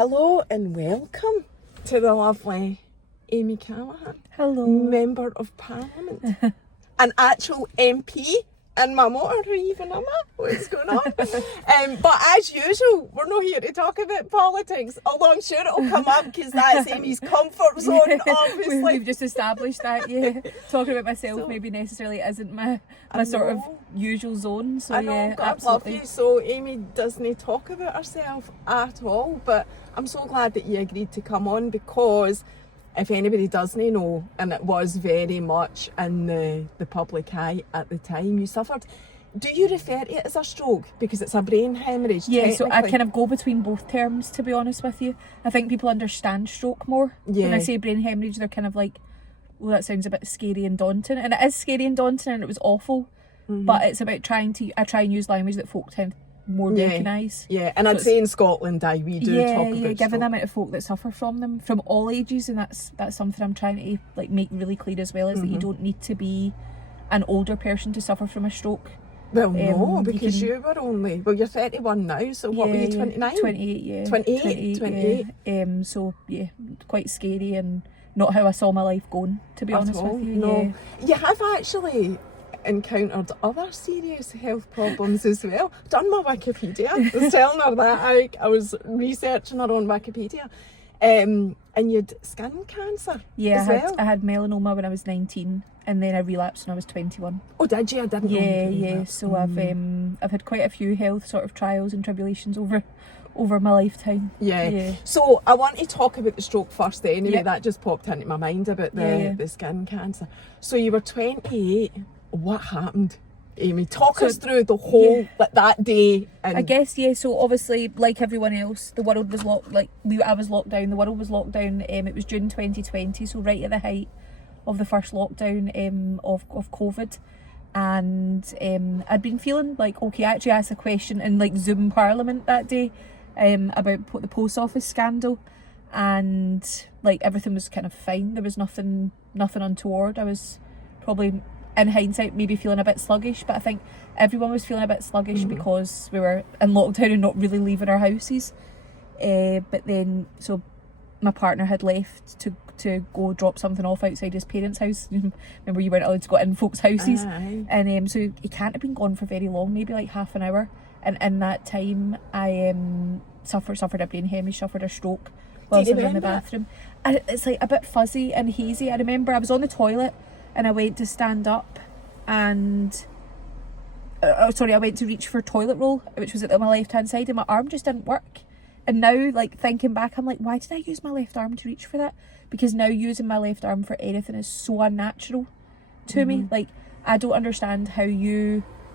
Hello and welcome to the lovely Amy Callaghan. Hello. Member of Parliament. An actual MP in my motor, even am I? What's going on? But as usual, we're not here to talk about politics, although I'm sure it'll come up because that's Amy's comfort zone, obviously. We've just established that, yeah. Talking about myself maybe necessarily isn't my sort of usual zone. So I know, yeah, God absolutely. love you. So Amy doesn't talk about herself at all, but I'm so glad that you agreed to come on, because if anybody doesn't know, and it was very much in the public eye at the time, you suffered. Do you refer to it as a stroke? Because it's a brain hemorrhage. Yeah, so I kind of go between both terms, to be honest with you. I think people understand stroke more. Yeah. When I say brain hemorrhage, they're kind of like, well, that sounds a bit scary and daunting. And it is scary and daunting, and it was awful. Mm-hmm. But it's about I try and use language that folk tend more recognise. Yeah, and I'd say in Scotland, we do talk about given stroke. the amount of folk that suffer from them from all ages, and that's something I'm trying to like make really clear as well, is that you don't need to be an older person to suffer from a stroke. Well, no, because you were only, well, you're 31 now, so what were you, 29? 28, yeah. 28. Yeah. So, yeah, quite scary and not how I saw my life going, to be honest with you. No. Yeah. You have actually encountered other serious health problems as well. Done my Wikipedia. I was telling her that. I was researching her on Wikipedia. And you had skin cancer as well. I had melanoma when I was 19, and then I relapsed when I was 21. Oh, did you? I didn't know. Yeah. So I've had quite a few health sort of trials and tribulations over my lifetime. Yeah. So I want to talk about the stroke first anyway. Yep. That just popped into my mind about the skin cancer. So you were 28. What happened, Amy? Talk us through the whole that day. And I guess, so obviously, like everyone else, the world was locked. I was locked down. The world was locked down. It was June 2020, so right at the height of the first lockdown of COVID, and I'd been feeling like, okay, I actually asked a question in like Zoom Parliament that day about the post office scandal, and like everything was kind of fine. There was nothing untoward. I was probably, in hindsight, maybe feeling a bit sluggish, but I think everyone was feeling a bit sluggish because we were in lockdown and not really leaving our houses. But then, so my partner had left to go drop something off outside his parents' house. Remember, you weren't allowed to go in folks' houses. Aye. And so he can't have been gone for very long, maybe like half an hour. And in that time, I suffered a brain hemorrhage, suffered a stroke while I was in the bathroom. And it's like a bit fuzzy and hazy. I remember I was on the toilet and I went to stand up and I went to reach for toilet roll, which was at my left hand side, and my arm just didn't work. And now, like, thinking back, I'm like, why did I use my left arm to reach for that? Because now using my left arm for anything is so unnatural to me. Like, I don't understand how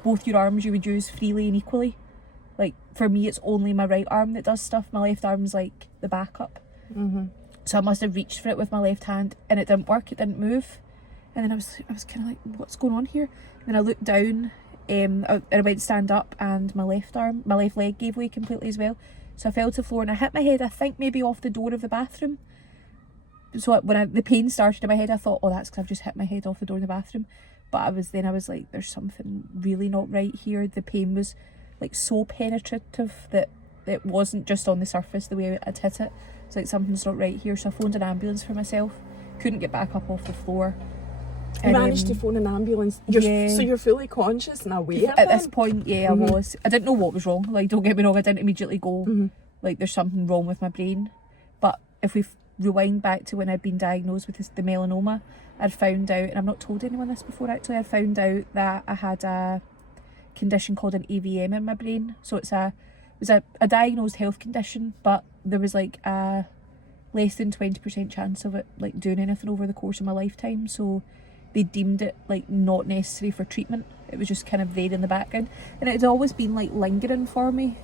both your arms you would use freely and equally. Like, for me, it's only my right arm that does stuff. My left arm's like the backup. So I must have reached for it with my left hand and it didn't work, it didn't move. And then I was kind of like, what's going on here? And then I looked down and I went to stand up, and my left leg gave way completely as well. So I fell to the floor and I hit my head, I think maybe off the door of the bathroom. So when the pain started in my head, I thought, oh, that's because I've just hit my head off the door of the bathroom. But I was like, there's something really not right here. The pain was like so penetrative that it wasn't just on the surface the way I'd hit it. It's like, something's not right here. So I phoned an ambulance for myself. Couldn't get back up off the floor. You managed to phone an ambulance. So you're fully conscious and aware at this point. I was. I didn't know what was wrong. Like, don't get me wrong, I didn't immediately go like there's something wrong with my brain. But if we rewind back to when I'd been diagnosed with the melanoma, I'd found out, and I've not told anyone this before actually, I found out that I had a condition called an AVM in my brain. So it was a diagnosed health condition, but there was like a less than 20% chance of it like doing anything over the course of my lifetime. So they deemed it like not necessary for treatment. It was just kind of there in the background, and it had always been like lingering for me.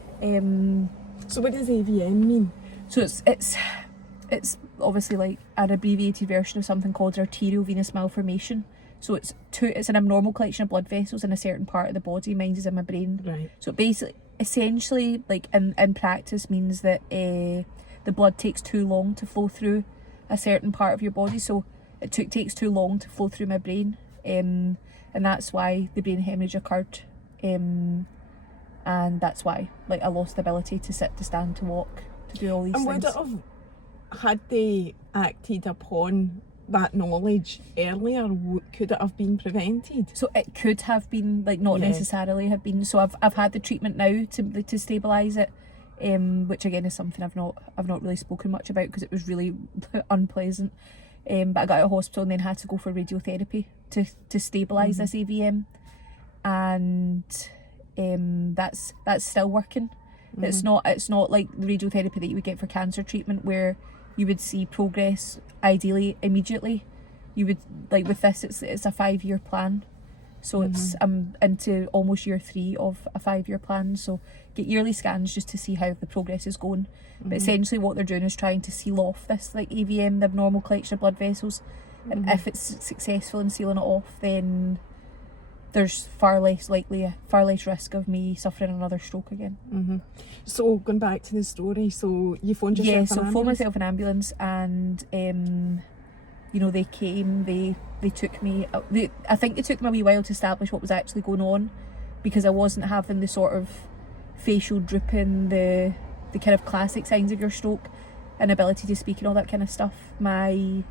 So what does AVM mean? So it's obviously like an abbreviated version of something called arteriovenous malformation. So it's an abnormal collection of blood vessels in a certain part of the body. Mine is in my brain. Right. So basically, essentially, like in practice, means that the blood takes too long to flow through a certain part of your body. So it takes too long to flow through my brain, and that's why the brain hemorrhage occurred, and that's why like I lost the ability to sit, to stand, to walk, to do all these And things. would it have, had they acted upon that knowledge earlier, could it have been prevented? So it could have been, like, not Yeah. necessarily have been. So I've had the treatment now to stabilise it, which again is something I've not really spoken much about because it was really unpleasant. But I got out of hospital and then had to go for radiotherapy to stabilise this AVM, and that's still working. It's not like the radiotherapy that you would get for cancer treatment where you would see progress ideally immediately. You would, like with this, it's a 5-year plan, so it's into almost year 3 of a 5-year plan, so get yearly scans just to see how the progress is going. But essentially what they're doing is trying to seal off this like AVM, the abnormal collection of blood vessels, and if it's successful in sealing it off, then there's far less risk of me suffering another stroke again. So going back to the story, so you phoned yourself Yeah, an so phoned ambulance? myself an ambulance, and you know, they came, they took me, I think it took them a wee while to establish what was actually going on, because I wasn't having the sort of facial drooping, the kind of classic signs of your stroke, inability to speak and all that kind of stuff. My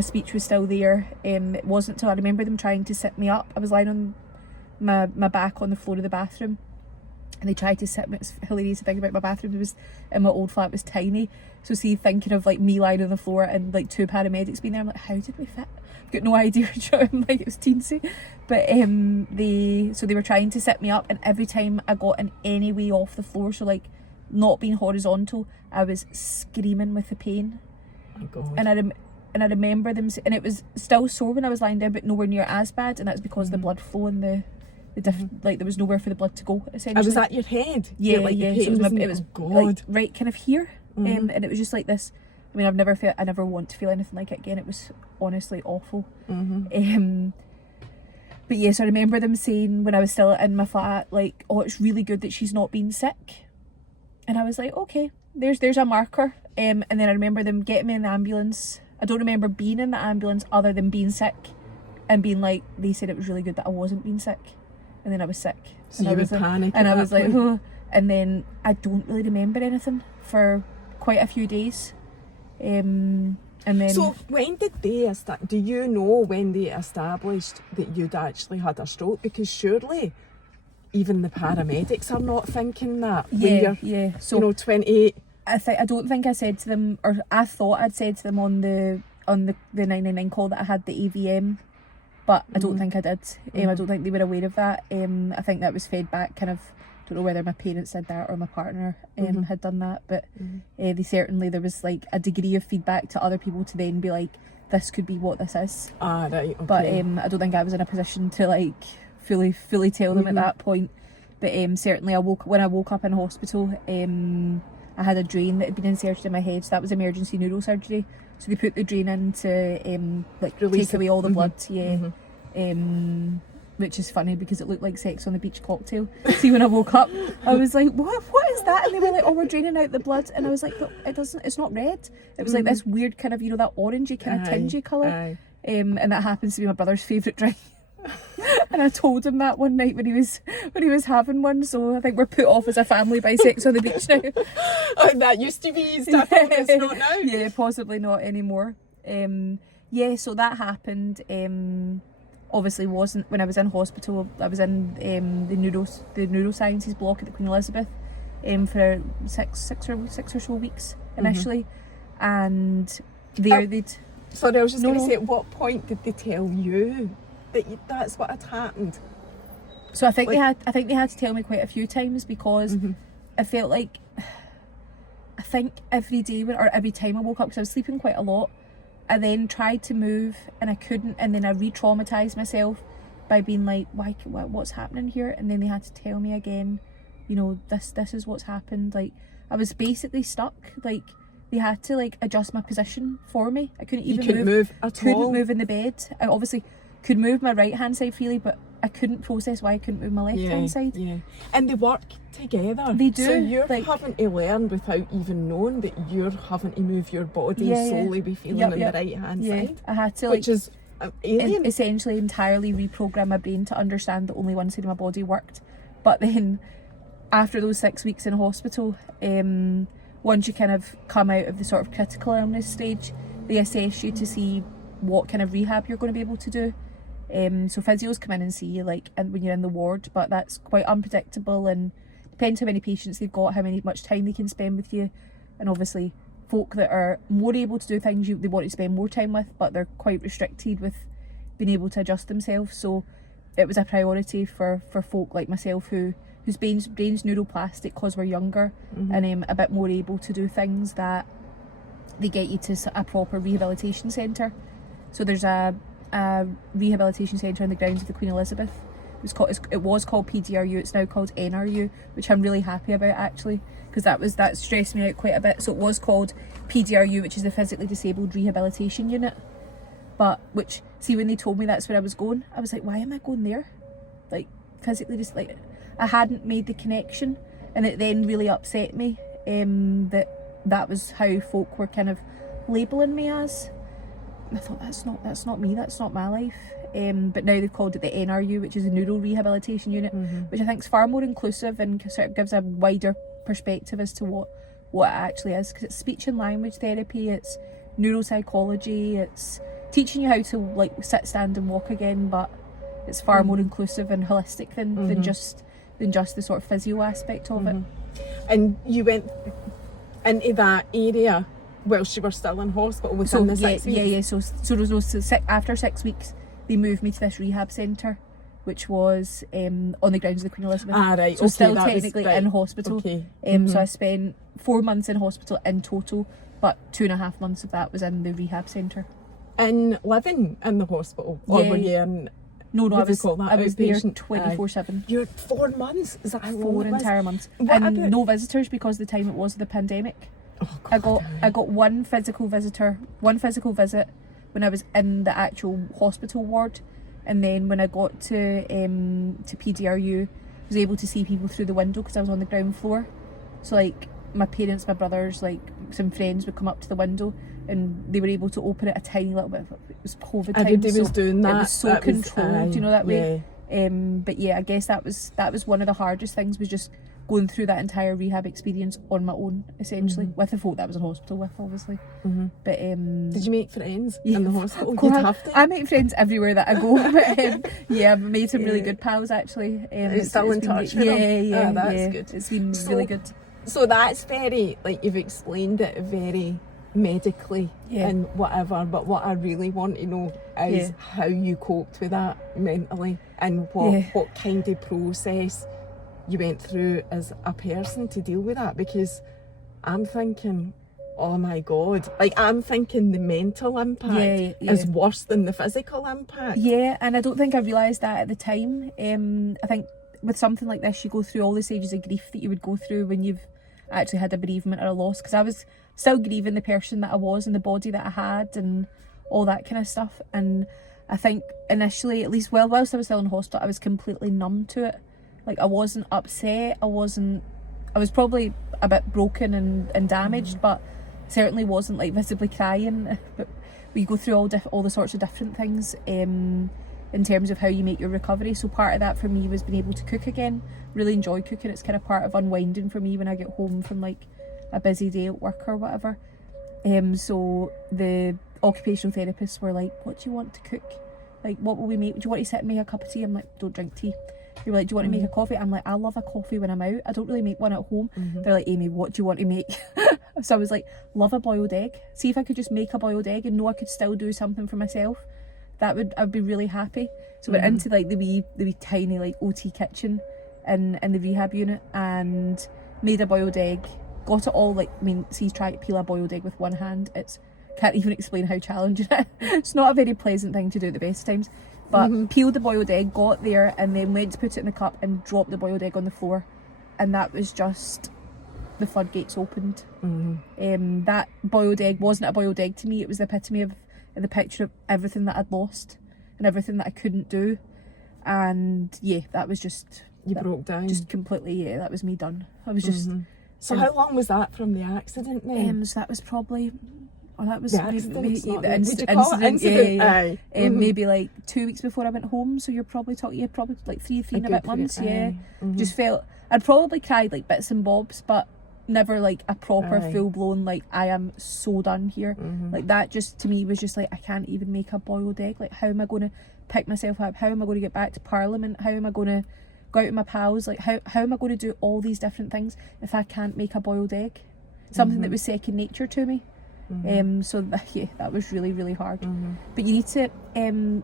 speech was still there. It wasn't till I remember them trying to sit me up. I was lying on my back on the floor of the bathroom, and they tried to sit me. It's hilarious to think about. My bathroom in my old flat was tiny, so see, thinking of like me lying on the floor and like 2 paramedics being there, I'm like, how did we fit? I've got no idea. I'm like, it was teensy. But they were trying to sit me up, and every time I got in any way off the floor, so like not being horizontal, I was screaming with the pain. Oh my God. And I remember them, and it was still sore when I was lying down, but nowhere near as bad, and that's because the blood flow and the like there was nowhere for the blood to go, essentially. Was that your head? Yeah, like yeah. The So pain it was oh God. like right kind of here, and it was just like this. I mean, I never want to feel anything like it again. It was honestly awful. But yes, I remember them saying when I was still in my flat, like, oh, it's really good that she's not been sick. And I was like, okay, there's a marker. And then I remember them getting me in the ambulance. I don't remember being in the ambulance other than being sick and being like, they said it was really good that I wasn't being sick. And then I was sick. So and you I would was like, panic and at I that was like, point? oh. And then I don't really remember anything for quite a few days. And then So when did they do you know when they established that you'd actually had a stroke? Because surely even the paramedics are not thinking that when you're So 28. I don't think I said to them, or I thought I'd said to them on the 999 call that I had the AVM, but I don't think I did. I don't think they were aware of that. I think that was fed back kind of, don't know whether my parents said that or my partner had done that, but they certainly, there was like a degree of feedback to other people to then be like, this could be what this is. Ah, right, okay. But I don't think I was in a position to like fully tell them at that point. But certainly when I woke up in hospital, I had a drain that had been inserted in my head, so that was emergency neurosurgery. So they put the drain in to like Release take away all the blood, Mm-hmm. which is funny because it looked like Sex on the Beach cocktail. See, when I woke up, I was like, what is that? And they were like, oh, we're draining out the blood. And I was like, no, it's not red. It was like this weird kind of, you know, that orangey kind of tingy colour. Aye. And that happens to be my brother's favourite drink. And I told him that one night when he was having one, so I think we're put off as a family by Sex on the Beach now. Oh, that used to be stuff, it's not now. Yeah, possibly not anymore. So that happened. Obviously wasn't when I was in hospital. I was in the neurosciences block at the Queen Elizabeth for six or so weeks initially, and there they'd. Sorry, I was just going to say, at what point did they tell you that that's what had happened? So I think they had to tell me quite a few times, because I felt like, I think every day or every time I woke up, because I was sleeping quite a lot, I then tried to move and I couldn't, and then I re-traumatized myself by being like, what's happening here? And then they had to tell me again, you know, this is what's happened. Like, I was basically stuck. Like, they had to like adjust my position for me. I couldn't even move at all. Couldn't move in the bed. I obviously could move my right hand side freely, but I couldn't process why I couldn't move my left hand side. Yeah, and they work together. They do. So you're like, having to learn without even knowing that you're having to move your body solely be feeling on the right hand side. I had to, which is alien. Essentially entirely reprogram my brain to understand that only one side of my body worked. But then after those 6 weeks in hospital, once you kind of come out of the sort of critical illness stage, they assess you to see what kind of rehab you're going to be able to do. So physios come in and see you and when you're in the ward, but that's quite unpredictable and depends how many patients they've got, much time they can spend with you, and obviously folk that are more able to do things they want to spend more time with, but they're quite restricted with being able to adjust themselves. So it was a priority for folk like myself whose brain's neuroplastic because we're younger, and a bit more able to do things that they get you to a proper rehabilitation centre. So there's a rehabilitation centre in the grounds of the Queen Elizabeth. It was called PDRU, it's now called NRU, which I'm really happy about actually, because that stressed me out quite a bit. So it was called PDRU, which is the Physically Disabled Rehabilitation Unit. But when they told me that's where I was going, I was like, why am I going there? I hadn't made the connection, and it then really upset me that was how folk were kind of labelling me as. And I thought, that's not me, that's not my life. But now they've called it the NRU, which is a Neuro Rehabilitation Unit, which I think is far more inclusive and sort of gives a wider perspective as to what it actually is, because it's speech and language therapy, it's neuropsychology, it's teaching you how to sit, stand and walk again, but it's far more inclusive and holistic than just the sort of physio aspect of it. And you went into that area whilst you were still in hospital within the 6 weeks? So after 6 weeks they moved me to this rehab centre, which was on the grounds of the Queen Elizabeth. Right. So okay, still technically in hospital. Okay. So I spent 4 months in hospital in total, but 2.5 months of that was in the rehab centre. And living in the hospital? Or were you in... No, I was there outpatient? 24/7. You're 4 months? Is that how long 4 it was? entire months. What And about- no visitors because the time it was the pandemic. Oh, God. I got one physical visit when I was in the actual hospital ward, and then when I got to PDRU, I was able to see people through the window because I was on the ground floor. So my parents, my brothers, some friends would come up to the window and they were able to open it a tiny little bit. It was COVID time. Everybody was doing that. It was so controlled, that way. Yeah. But yeah, I guess that was one of the hardest things, was just going through that entire rehab experience on my own, essentially, with the folk that I was in hospital with, obviously. But Did you make friends yeah, in the hospital? of course, You'd have to. I make friends everywhere that I go. But yeah, I've made some really good pals actually. It's still in touch with them? Yeah, that's good. It's been really good. So that's very, you've explained it very medically and whatever, but what I really want to know is how you coped with that mentally, and what kind of process you went through as a person to deal with that, because I'm thinking, oh my God, I'm thinking the mental impact is worse than the physical impact. Yeah, and I don't think I realised that at the time. I think with something like this, you go through all the stages of grief that you would go through when you've actually had a bereavement or a loss, because I was still grieving the person that I was and the body that I had and all that kind of stuff. And I think initially, at least whilst I was still in hospital, I was completely numb to it. I wasn't upset, I was probably a bit broken and damaged, but certainly wasn't visibly crying. But we go through all the sorts of different things in terms of how you make your recovery. So part of that for me was being able to cook again. Really enjoy cooking. It's kind of part of unwinding for me when I get home from a busy day at work or whatever. So the occupational therapists were like, what do you want to cook? What will we make? Do you want to sit and make a cup of tea? I'm like, don't drink tea. They were like, do you want to make a coffee? I'm like, I love a coffee when I'm out. I don't really make one at home. They're like, Amy, what do you want to make? So I was like, love a boiled egg. See if I could just make a boiled egg and know I could still do something for myself. I'd be really happy. So we're into the wee tiny OT kitchen in the rehab unit, and made a boiled egg. Got it all see, try to peel a boiled egg with one hand. Can't even explain how challenging it is. It's not a very pleasant thing to do at the best of times. But peeled the boiled egg, got there, and then went to put it in the cup and dropped the boiled egg on the floor. And that was just, the floodgates opened. That boiled egg wasn't a boiled egg to me. It was the epitome of the picture of everything that I'd lost and everything that I couldn't do. And yeah, that was just... You broke down. Just completely, that was me done. I was just... So how long was that from the accident then? So that was probably Oh, that was The maybe, accident's not the the- would you call it incident? Aye. Maybe like 2 weeks before I went home. So you're probably talking, probably like three and a bit months. Yeah, just felt I'd probably cried like bits and bobs, but never like a proper full blown like I am so done here. Like that just to me was just like I can't even make a boiled egg. Like how am I going to pick myself up? How am I going to get back to Parliament? How am I going to go out with my pals? Like how am I going to do all these different things if I can't make a boiled egg? Something that was second nature to me. So that was really, really hard. But you need to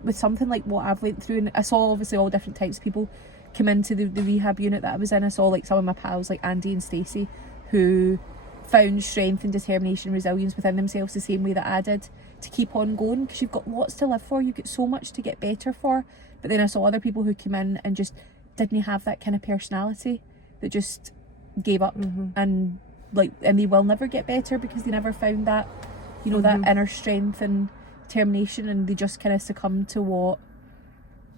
with something like what I've went through, and I saw obviously all different types of people come into the rehab unit that I was in. I saw like some of my pals like Andy and Stacey who found strength and determination and resilience within themselves the same way that I did to keep on going, because you've got lots to live for, you've got so much to get better for. But then I saw other people who came in and just didn't have that kind of personality, that just gave up and they will never get better because they never found that, you know, that inner strength and determination, and they just kind of succumbed to what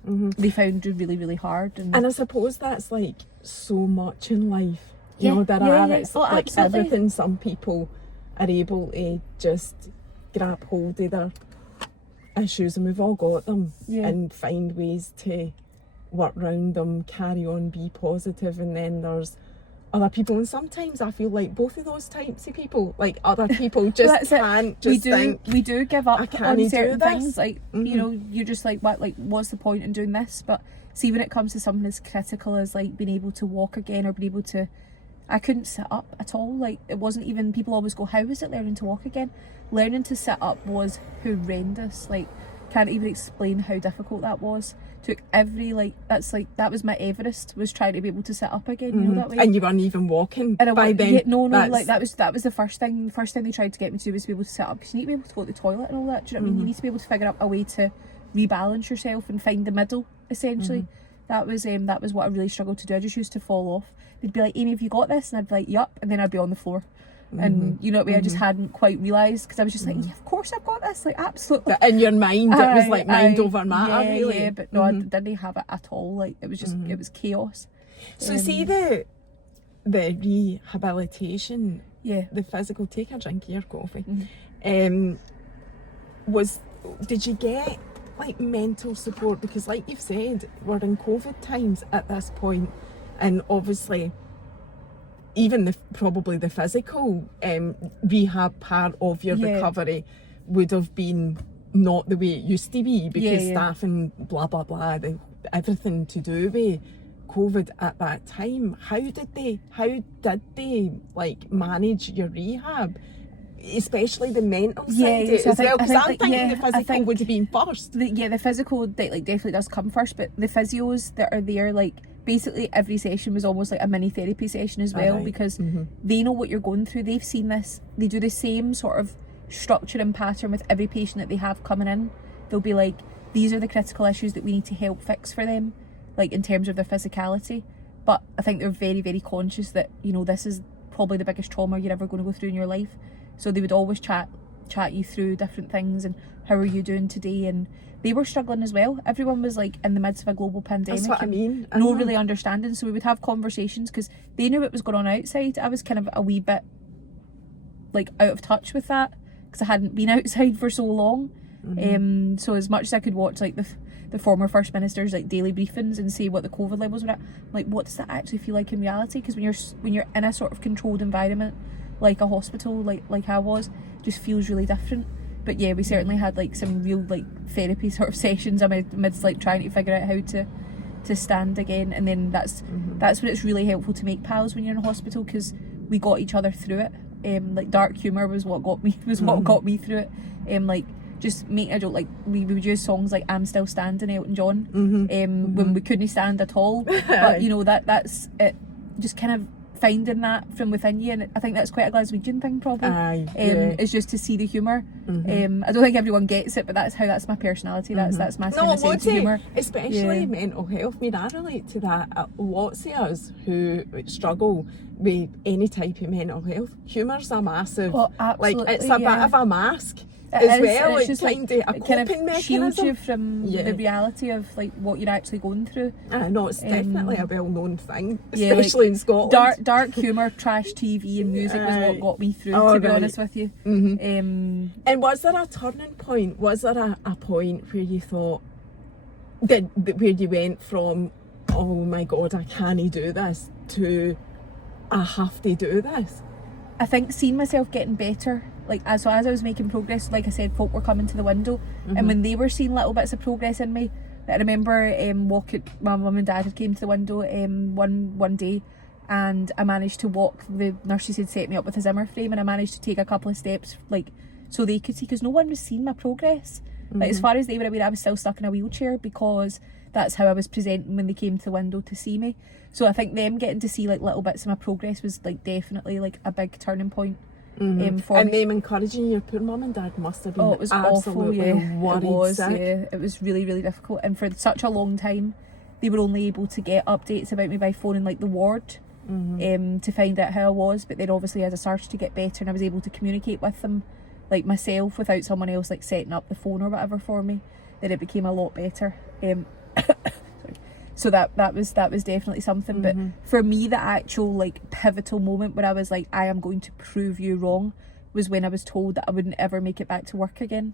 they found really, really hard. And I suppose that's like so much in life. You know, it's like absolutely. everything. Some people are able to just grab hold of their issues, and we've all got them, and find ways to work around them, carry on, be positive. And then there's other people, and sometimes I feel like both of those types of people, like other people just can't just think, we do give up on certain things, like you know, you're just like, what's the point in doing this? But see, when it comes to something as critical as like being able to walk again, or being able to, I couldn't sit up at all. Like it wasn't even, people always go, how is it learning to walk again? Learning to sit up was horrendous. Like can't even explain how difficult that was. Took every that was my Everest, was trying to be able to sit up again, you know, that way. And you weren't even walking and by then. Like that was the first thing they tried to get me to do, was to be able to sit up, because you need to be able to go to the toilet and all that. Do you know what I mean? You need to be able to figure out a way to rebalance yourself and find the middle, essentially. That was what I really struggled to do. I just used to fall off. They'd be like, Amy, have you got this? And I'd be like, yup, and then I'd be on the floor. And you know what I mean? I just hadn't quite realised, because I was just like, yeah, of course I've got this, like absolutely. But in your mind, it was like mind over matter, really. Yeah, but no, I didn't have it at all. Like it was just, it was chaos. So see the rehabilitation, the physical, take a drink of your coffee. Did you get like mental support? Because like you've said, we're in COVID times at this point, and obviously even probably the physical rehab part of your recovery would have been not the way it used to be, because staff and blah blah blah, everything to do with COVID at that time. How did they like manage your rehab, especially the mental side as well? Because I'm thinking the physical would have been first. The physical definitely does come first, but the physios that are there, like basically every session was almost like a mini therapy session as well, because they know what you're going through. They've seen this. They do the same sort of structure and pattern with every patient that they have coming in. They'll be like, these are the critical issues that we need to help fix for them, like in terms of their physicality. But I think they're very, very conscious that, you know, this is probably the biggest trauma you're ever going to go through in your life. So they would always chat you through different things, and how are you doing today? And they were struggling as well. Everyone was like in the midst of a global pandemic. That's what I mean. No really understanding. So we would have conversations, because they knew what was going on outside. I was kind of a wee bit like out of touch with that, because I hadn't been outside for so long. So as much as I could watch like the former First Minister's like daily briefings and see what the COVID levels were at, like what does that actually feel like in reality? Because when you're in a sort of controlled environment like a hospital, like I was, just feels really different. But yeah, we certainly had like some real like therapy sort of sessions amidst like trying to figure out how to stand again. And then that's when it's really helpful to make pals when you're in a hospital, because we got each other through it. Like dark humour was what got me through it. Like just making a joke, like we would use songs like I'm Still Standing, Elton John, when we couldn't stand at all. But you know, that's it, just kind of finding that from within you. And I think that's quite a Glaswegian thing probably. Is just to see the humour. I don't think everyone gets it, but that's my personality. That's my kind of sense of humour. Especially mental health. I mean, I relate to that. Lots of us who struggle with any type of mental health, humour's a massive, like it's a bit of a mask. as is, well. it's It's just kind of a it kind coping of shields mechanism. you from Yeah. the reality of like what you're actually going through. I know, it's definitely a well-known thing, Yeah, especially like, in Scotland. Dark humour, trash TV and music was what got me through, Oh, to be right. honest with you. And was there a turning point? Was there a point where you thought, where you went from, oh my God, I can't do this, to I have to do this? I think seeing myself getting better, like as I was making progress, like I said, folk were coming to the window, and when they were seeing little bits of progress in me, I remember my mum and dad had came to the window one day, and I managed to walk. The nurses had set me up with a Zimmer frame, and I managed to take a couple of steps, like so they could see, because no one was seeing my progress. Like as far as they were aware, I was still stuck in a wheelchair, because that's how I was presenting when they came to the window to see me. So I think them getting to see like little bits of my progress was like definitely like a big turning point for And me. them encouraging your poor mum and dad must have been Oh, it was awful, absolutely yeah. worried It was, sick. yeah. It was really, really difficult. And for such a long time, they were only able to get updates about me by phoning like the ward to find out how I was. But then obviously as I started to get better and I was able to communicate with them like myself without someone else like setting up the phone or whatever for me, then it became a lot better. So that was definitely something. But for me, the actual like pivotal moment where I was like, I am going to prove you wrong, was when I was told that I wouldn't ever make it back to work again.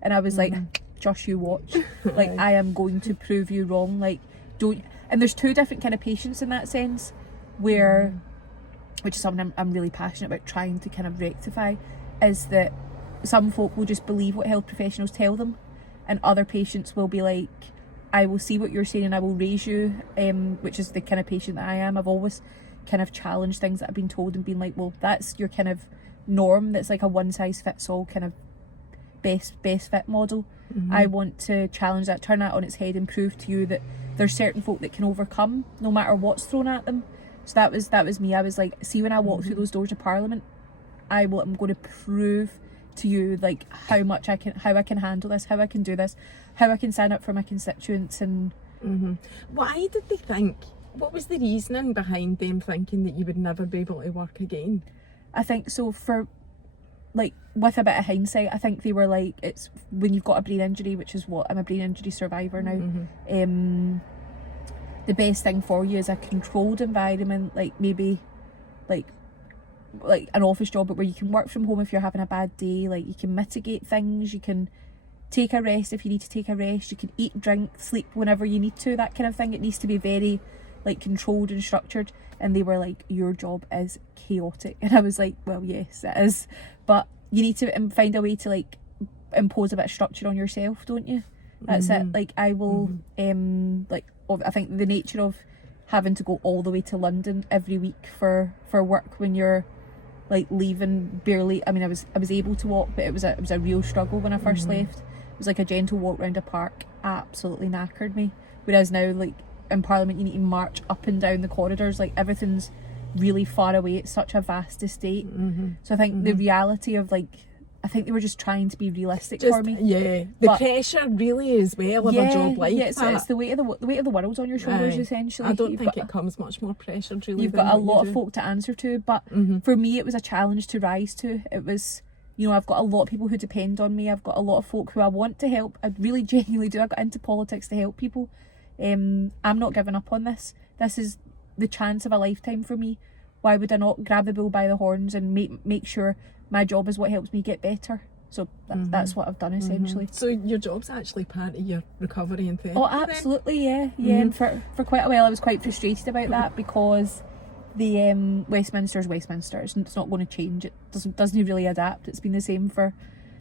And I was like, just you watch. Like, I am going to prove you wrong. Like, don't. And there's two different kind of patients in that sense, where which is something I'm really passionate about trying to kind of rectify, is that some folk will just believe what health professionals tell them, and other patients will be like, I will see what you're saying and I will raise you, which is the kind of patient that I am. I've always kind of challenged things that I've been told and been like, well, that's your kind of norm, that's like a one size fits all kind of best fit model. I want to challenge that, turn that on its head, and prove to you that there's certain folk that can overcome no matter what's thrown at them. So that was me. I was like, see, when I walk through those doors of Parliament, I'm going to prove to you like how I can handle this, how I can do this, how I can stand up for my constituents. And Why did they think? What was the reasoning behind them thinking that you would never be able to work again? I think so, for like with a bit of hindsight, I think they were like, it's when you've got a brain injury, which is what I'm a brain injury survivor now. The best thing for you is a controlled environment, like maybe like an office job, but where you can work from home if you're having a bad day. Like, you can mitigate things, you can take a rest if you need to take a rest, you can eat, drink, sleep whenever you need to, that kind of thing. It needs to be very like controlled and structured. And they were like, your job is chaotic. And I was like, well, yes, it is, but you need to find a way to like impose a bit of structure on yourself, don't you? That's it. Like, I will I think the nature of having to go all the way to London every week for work when you're like leaving barely. I mean, I was able to walk, but it was a real struggle when I first left. It was like a gentle walk round a park absolutely knackered me, whereas now, like in Parliament, you need to march up and down the corridors. Like, everything's really far away. It's such a vast estate. So I think the reality of like, I think they were just trying to be realistic for me. Yeah, the pressure really as well of a job like that. It's the weight of the world's on your shoulders, essentially. I don't think it comes much more pressure, really. You've got a lot of folk to answer to, but for me, it was a challenge to rise to. It was, you know, I've got a lot of people who depend on me. I've got a lot of folk who I want to help. I really genuinely do. I got into politics to help people. I'm not giving up on this. This is the chance of a lifetime for me. Why would I not grab the bull by the horns and make sure my job is what helps me get better? So that's what I've done, essentially. So your job's actually part of your recovery and therapy? Oh, absolutely, yeah. And for quite a while I was quite frustrated about that, because the Westminster's Westminster. It's not going to change. It doesn't really adapt. It's been the same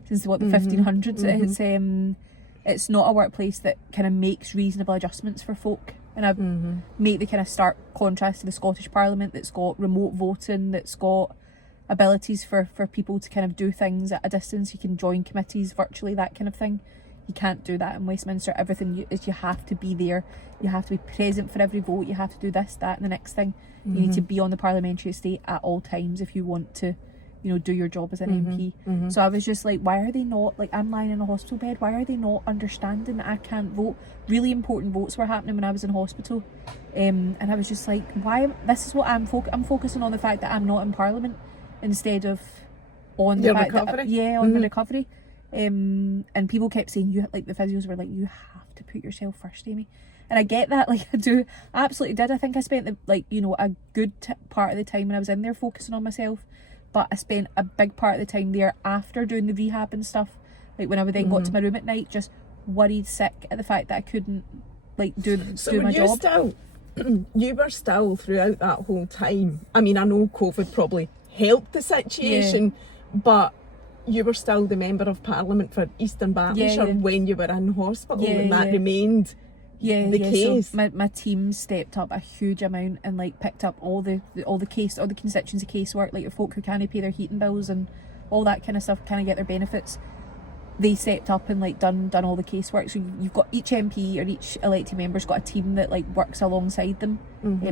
since the 1500s. It's not a workplace that kind of makes reasonable adjustments for folk. And I've made the kind of stark contrast to the Scottish Parliament, that's got remote voting, that's got abilities for people to kind of do things at a distance. You can join committees virtually, that kind of thing. You can't do that in Westminster. Everything is, you have to be there. You have to be present for every vote. You have to do this, that, and the next thing. You need to be on the parliamentary estate at all times if you want to, you know, do your job as an MP. So I was just like, why are they not, like, I'm lying in a hospital bed, why are they not understanding that I can't vote? Really important votes were happening when I was in hospital, and I was just like, this is what I'm focusing on, the fact that I'm not in Parliament instead of on the your fact recovery? that, on the recovery. And people kept saying, you like, the physios were like, you have to put yourself first, Amy. And I get that, like, I absolutely did. I think I spent a good part of the time when I was in there focusing on myself, but I spent a big part of the time there after doing the rehab and stuff, like when I would then got to my room at night, just worried sick at the fact that I couldn't like do my job. You were still throughout that whole time. I mean, I know COVID probably helped the situation, but you were still the Member of Parliament for Eastern Bartonshire when you were in hospital, and that remained the case. So my team stepped up a huge amount and like picked up all the constituency casework, like folk who can't pay their heating bills and all that kind of stuff, can't get their benefits. They stepped up and like done all the casework. So you've got each MP or each elected member's got a team that like works alongside them.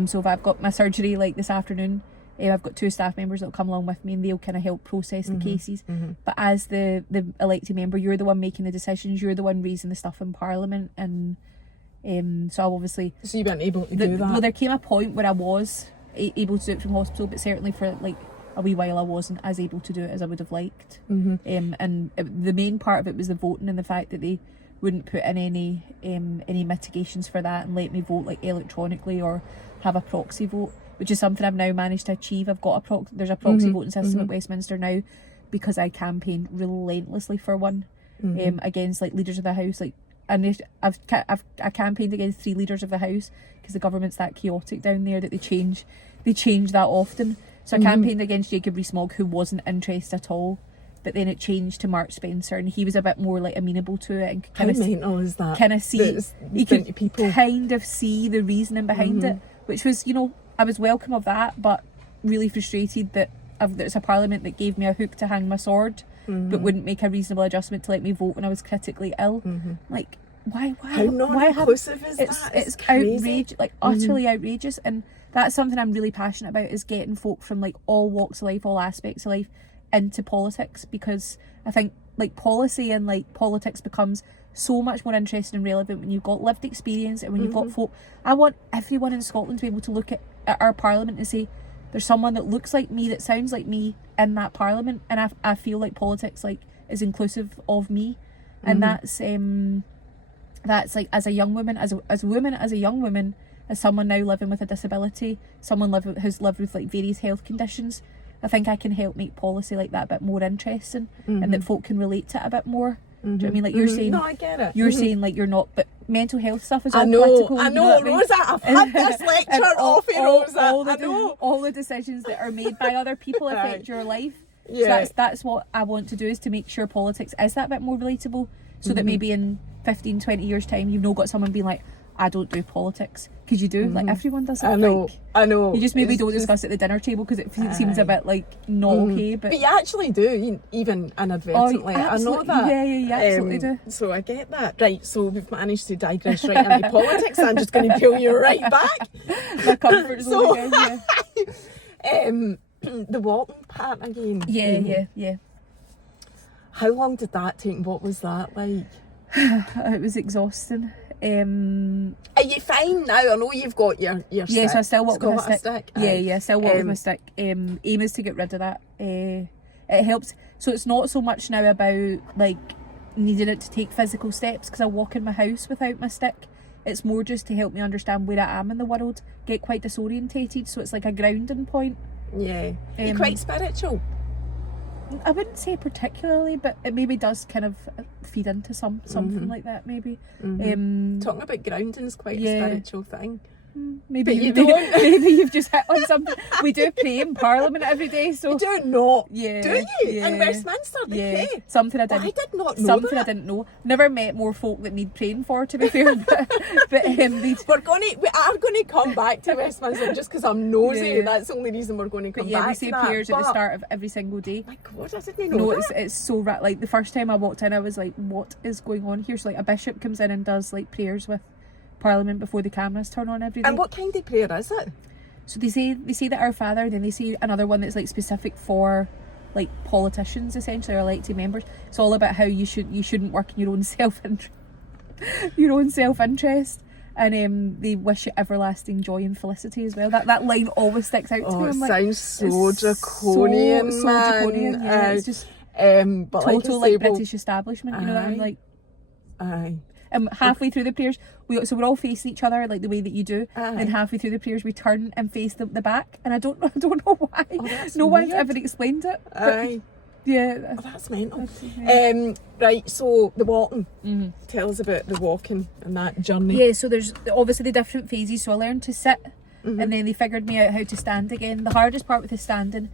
So if I've got my surgery like this afternoon, I've got 2 staff members that'll come along with me and they'll kind of help process the cases. But as the elected member, you're the one making the decisions, you're the one raising the stuff in Parliament, and so obviously... So you weren't able to do that? Well, there came a point where I was able to do it from hospital, but certainly for like a wee while I wasn't as able to do it as I would have liked. The main part of it was the voting and the fact that they wouldn't put in any mitigations for that and let me vote like electronically or have a proxy vote, which is something I've now managed to achieve. I've got there's a proxy voting system at Westminster now, because I campaigned relentlessly for one against like leaders of the House. Like, and I campaigned against 3 leaders of the House because the government's that chaotic down there that they change that often. So I campaigned against Jacob Rees-Mogg, who wasn't interested at all, but then it changed to Mark Spencer, and he was a bit more like amenable to it and How mental is that? Kind of see, he could kind of see the reasoning behind it, which was, I was welcome of that, but really frustrated that there's a Parliament that gave me a hook to hang my sword, but wouldn't make a reasonable adjustment to let me vote when I was critically ill. Like, why? How non-inclusive is that? It's outrageous, like utterly outrageous, and that's something I'm really passionate about, is getting folk from like all walks of life, all aspects of life into politics, because I think like policy and like politics becomes so much more interesting and relevant when you've got lived experience and when you've got folk. I want everyone in Scotland to be able to look at our Parliament and say, there's someone that looks like me, that sounds like me in that Parliament, and I feel like politics like is inclusive of me. And that's like, as a young woman, as a young woman, as someone now living with a disability, someone who's lived with like various health conditions, I think I can help make policy like that a bit more interesting, and that folk can relate to it a bit more. Do you know what I mean? Like you're saying, no, I get it. You're saying like you're not, but mental health stuff is all political. I know, Rosa, I've had this lecture off of Rosa. All the decisions that are made by other people affect your life. So that's what I want to do, is to make sure politics is that bit more relatable, so that maybe in 15, 20 years time you've not got someone being like, I don't do politics, because you do. Like everyone does it. I know. You just maybe don't discuss it at the dinner table because it seems a bit like not okay. But you actually do, even inadvertently. I know that. Yeah, you absolutely do. So I get that. Right, so we've managed to digress right into politics. I'm just going to pull you right back. My comfort zone again, the Walton part again. Yeah. How long did that take? What was that like? It was exhausting. Are you fine now? I know you've got your stick. So I still walk with a stick. I still walk with my stick. Aim is to get rid of that. It helps. So it's not so much now about like needing it to take physical steps, because I walk in my house without my stick. It's more just to help me understand where I am in the world, get quite disorientated, so it's like a grounding point. Yeah. You're quite spiritual. I wouldn't say particularly, but it maybe does kind of feed into something like that, maybe. Talking about grounding is quite a spiritual thing. Maybe you don't. Maybe you've just hit on something. We do pray in Parliament every day, so you do not. Yeah. Do you? Yeah. In Westminster, they pray. Something I didn't. I did not know something that. I didn't know. Never met more folk that need praying for, to be fair. but we are going to come back to Westminster just because I'm nosy. Yeah. That's the only reason we're going to come back. We say prayers at the start of every single day. My God, I didn't know that. It's so like the first time I walked in, I was like, what is going on here? So like a bishop comes in and does like prayers with Parliament before the cameras turn on every day. And what kind of prayer is it? So they say that Our Father, then they say another one that's like specific for like politicians, essentially, or elected members. It's all about how you shouldn't work in your own self-interest, and they wish you everlasting joy and felicity as well. That line always sticks out to me. It sounds so draconian. So draconian. Yeah, it's just. But Total like, you like say, well, British establishment, you know that I'm aye. like. Aye. Halfway through the prayers, we're all facing each other like the way that you do. Aye. And halfway through the prayers, we turn and face the back, and I don't know why. Oh, that's no one's weird. ever explained it. But Aye. yeah, Oh, that's mental. yeah. Right, so the walking. Mm-hmm. Tell us about the walking and that journey. Yeah, so there's obviously the different phases. So I learned to sit, and then they figured me out how to stand again. The hardest part with the standing,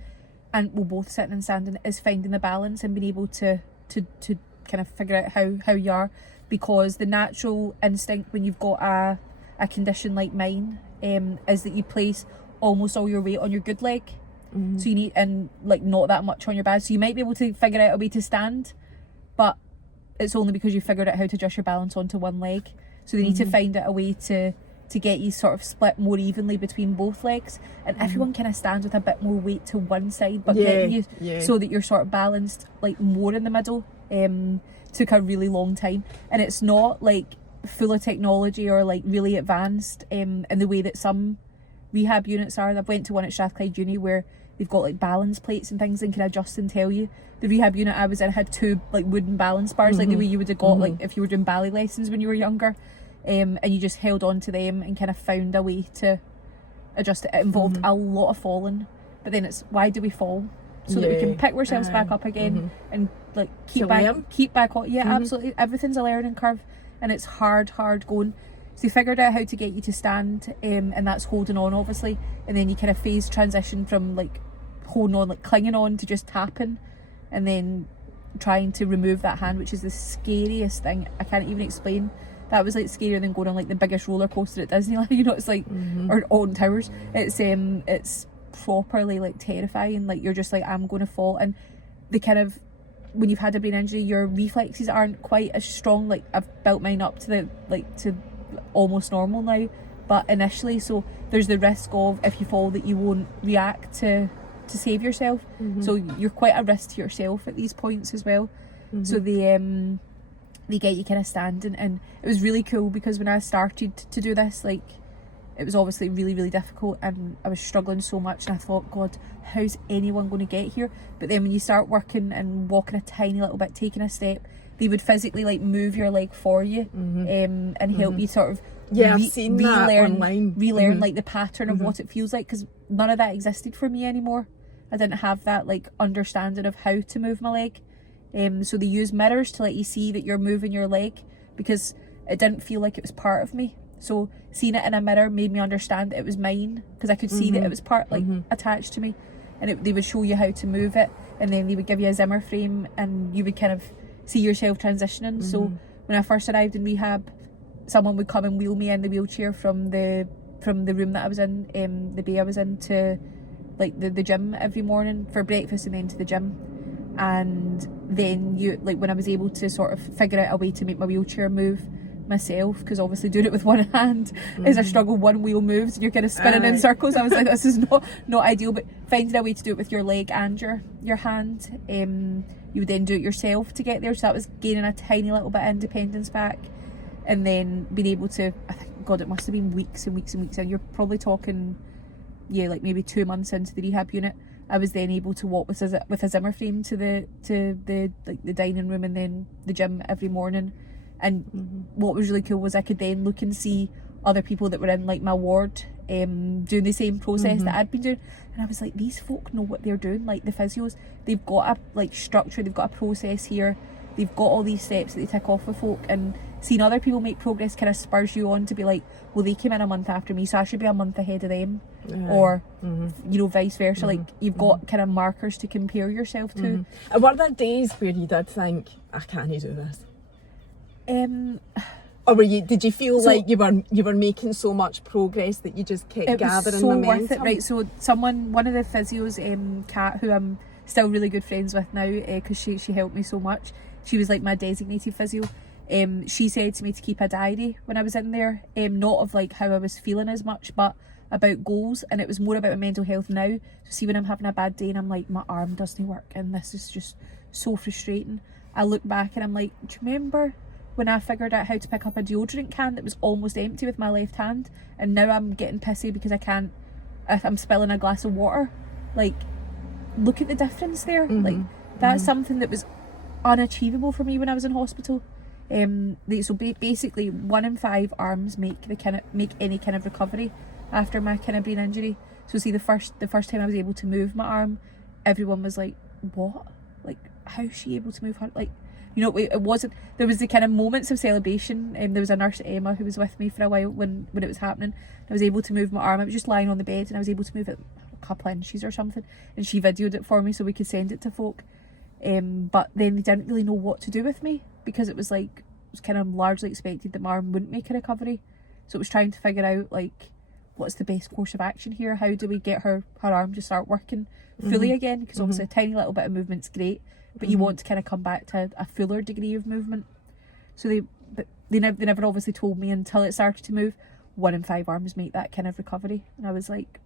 and well, both sitting and standing, is finding the balance and being able to kind of figure out how you are, because the natural instinct when you've got a condition like mine is that you place almost all your weight on your good leg. So you need, and like not that much on your bad. So you might be able to figure out a way to stand, but it's only because you figured out how to adjust your balance onto one leg. So they need to find out a way to get you sort of split more evenly between both legs. And everyone kind of stands with a bit more weight to one side, but getting you so that you're sort of balanced like more in the middle took a really long time. And it's not like full of technology or like really advanced in the way that some rehab units are. I've went to one at Strathclyde Uni where they've got like balance plates and things and can adjust and tell you. The rehab unit I was in had 2 like wooden balance bars, like the way you would have got like if you were doing ballet lessons when you were younger, and you just held on to them and kind of found a way to adjust it. It involved a lot of falling, but then it's why do we fall? So that we can pick ourselves back up again and like keep back on. Yeah, absolutely. Everything's a learning curve, and it's hard going. So they figured out how to get you to stand, and that's holding on, obviously, and then you kind of phase transition from like holding on, like clinging on, to just tapping, and then trying to remove that hand, which is the scariest thing. I can't even explain. That was like scarier than going on like the biggest roller coaster at Disneyland. You know, it's like or Alton Towers. It's properly like terrifying. Like you're just like, I'm going to fall. And the kind of, when you've had a brain injury, your reflexes aren't quite as strong. Like I've built mine up to to almost normal now, but initially, so there's the risk of if you fall that you won't react to save yourself. So you're quite a risk to yourself at these points as well. So they get you kind of standing, and it was really cool because when I started to do this, like it was obviously really, really difficult and I was struggling so much, and I thought, God, how's anyone going to get here? But then when you start working and walking a tiny little bit, taking a step, they would physically like move your leg for you and help you sort of I've seen that online. relearn like the pattern of what it feels like, because none of that existed for me anymore. I didn't have that like understanding of how to move my leg. So they use mirrors to let you see that you're moving your leg, because it didn't feel like it was part of me. So seeing it in a mirror made me understand that it was mine, because I could see that it was part like attached to me, and they would show you how to move it, and then they would give you a Zimmer frame and you would kind of see yourself transitioning. So when I first arrived in rehab, someone would come and wheel me in the wheelchair from the room that I was in, the bay I was in, to like the gym every morning for breakfast, and then to the gym. And then you, like when I was able to sort of figure out a way to make my wheelchair move myself, because obviously doing it with one hand is a struggle. One wheel moves and you're kind of spinning in circles. I was like, this is not ideal. But finding a way to do it with your leg and your hand, you would then do it yourself to get there. So that was gaining a tiny little bit of independence back, and then being able to, I think, God, it must have been weeks and weeks and weeks, and you're probably talking, like maybe 2 months into the rehab unit, I was then able to walk with a Zimmer frame to the like the dining room and then the gym every morning. And what was really cool was I could then look and see other people that were in like my ward doing the same process that I'd been doing, and I was like, these folk know what they're doing. Like the physios, they've got a like structure, they've got a process here, they've got all these steps that they tick off with folk, and seeing other people make progress kind of spurs you on to be like, well, they came in a month after me, so I should be a month ahead of them, or you know, vice versa. Like you've got kind of markers to compare yourself to. And were there days where you did think, I can't do this? Or did you feel like you were making so much progress that you just kept gathering momentum? It was so worth it, right? So one of the physios, Kat, who I'm still really good friends with now, because she helped me so much. She was like my designated physio. She said to me to keep a diary when I was in there, not of like how I was feeling as much, but about goals, and it was more about my mental health now. So see, when I'm having a bad day and I'm like, my arm doesn't work and this is just so frustrating, I look back and I'm like, do you remember when I figured out how to pick up a deodorant can that was almost empty with my left hand, and now I'm getting pissy because I can't, if I'm spilling a glass of water? Like, look at the difference there. Like, That's something that was unachievable for me when I was in hospital. Basically 1 in 5 arms make any kind of recovery after my kind of brain injury. So see, the first time I was able to move my arm, everyone was like, what? Like, how's she able to move her? Like, you know, it wasn't, there was the kind of moments of celebration. There was a nurse, Emma, who was with me for a while when it was happening. I was able to move my arm. I was just lying on the bed and I was able to move it a couple inches or something, and she videoed it for me so we could send it to folk. But then they didn't really know what to do with me, because it was kind of largely expected that my arm wouldn't make a recovery. So it was trying to figure out, like, what's the best course of action here? How do we get her arm to start working fully again? Because obviously a tiny little bit of movement's great, but you want to kind of come back to a fuller degree of movement. So they never obviously told me until it started to move, 1 in 5 arms make that kind of recovery. And I was like,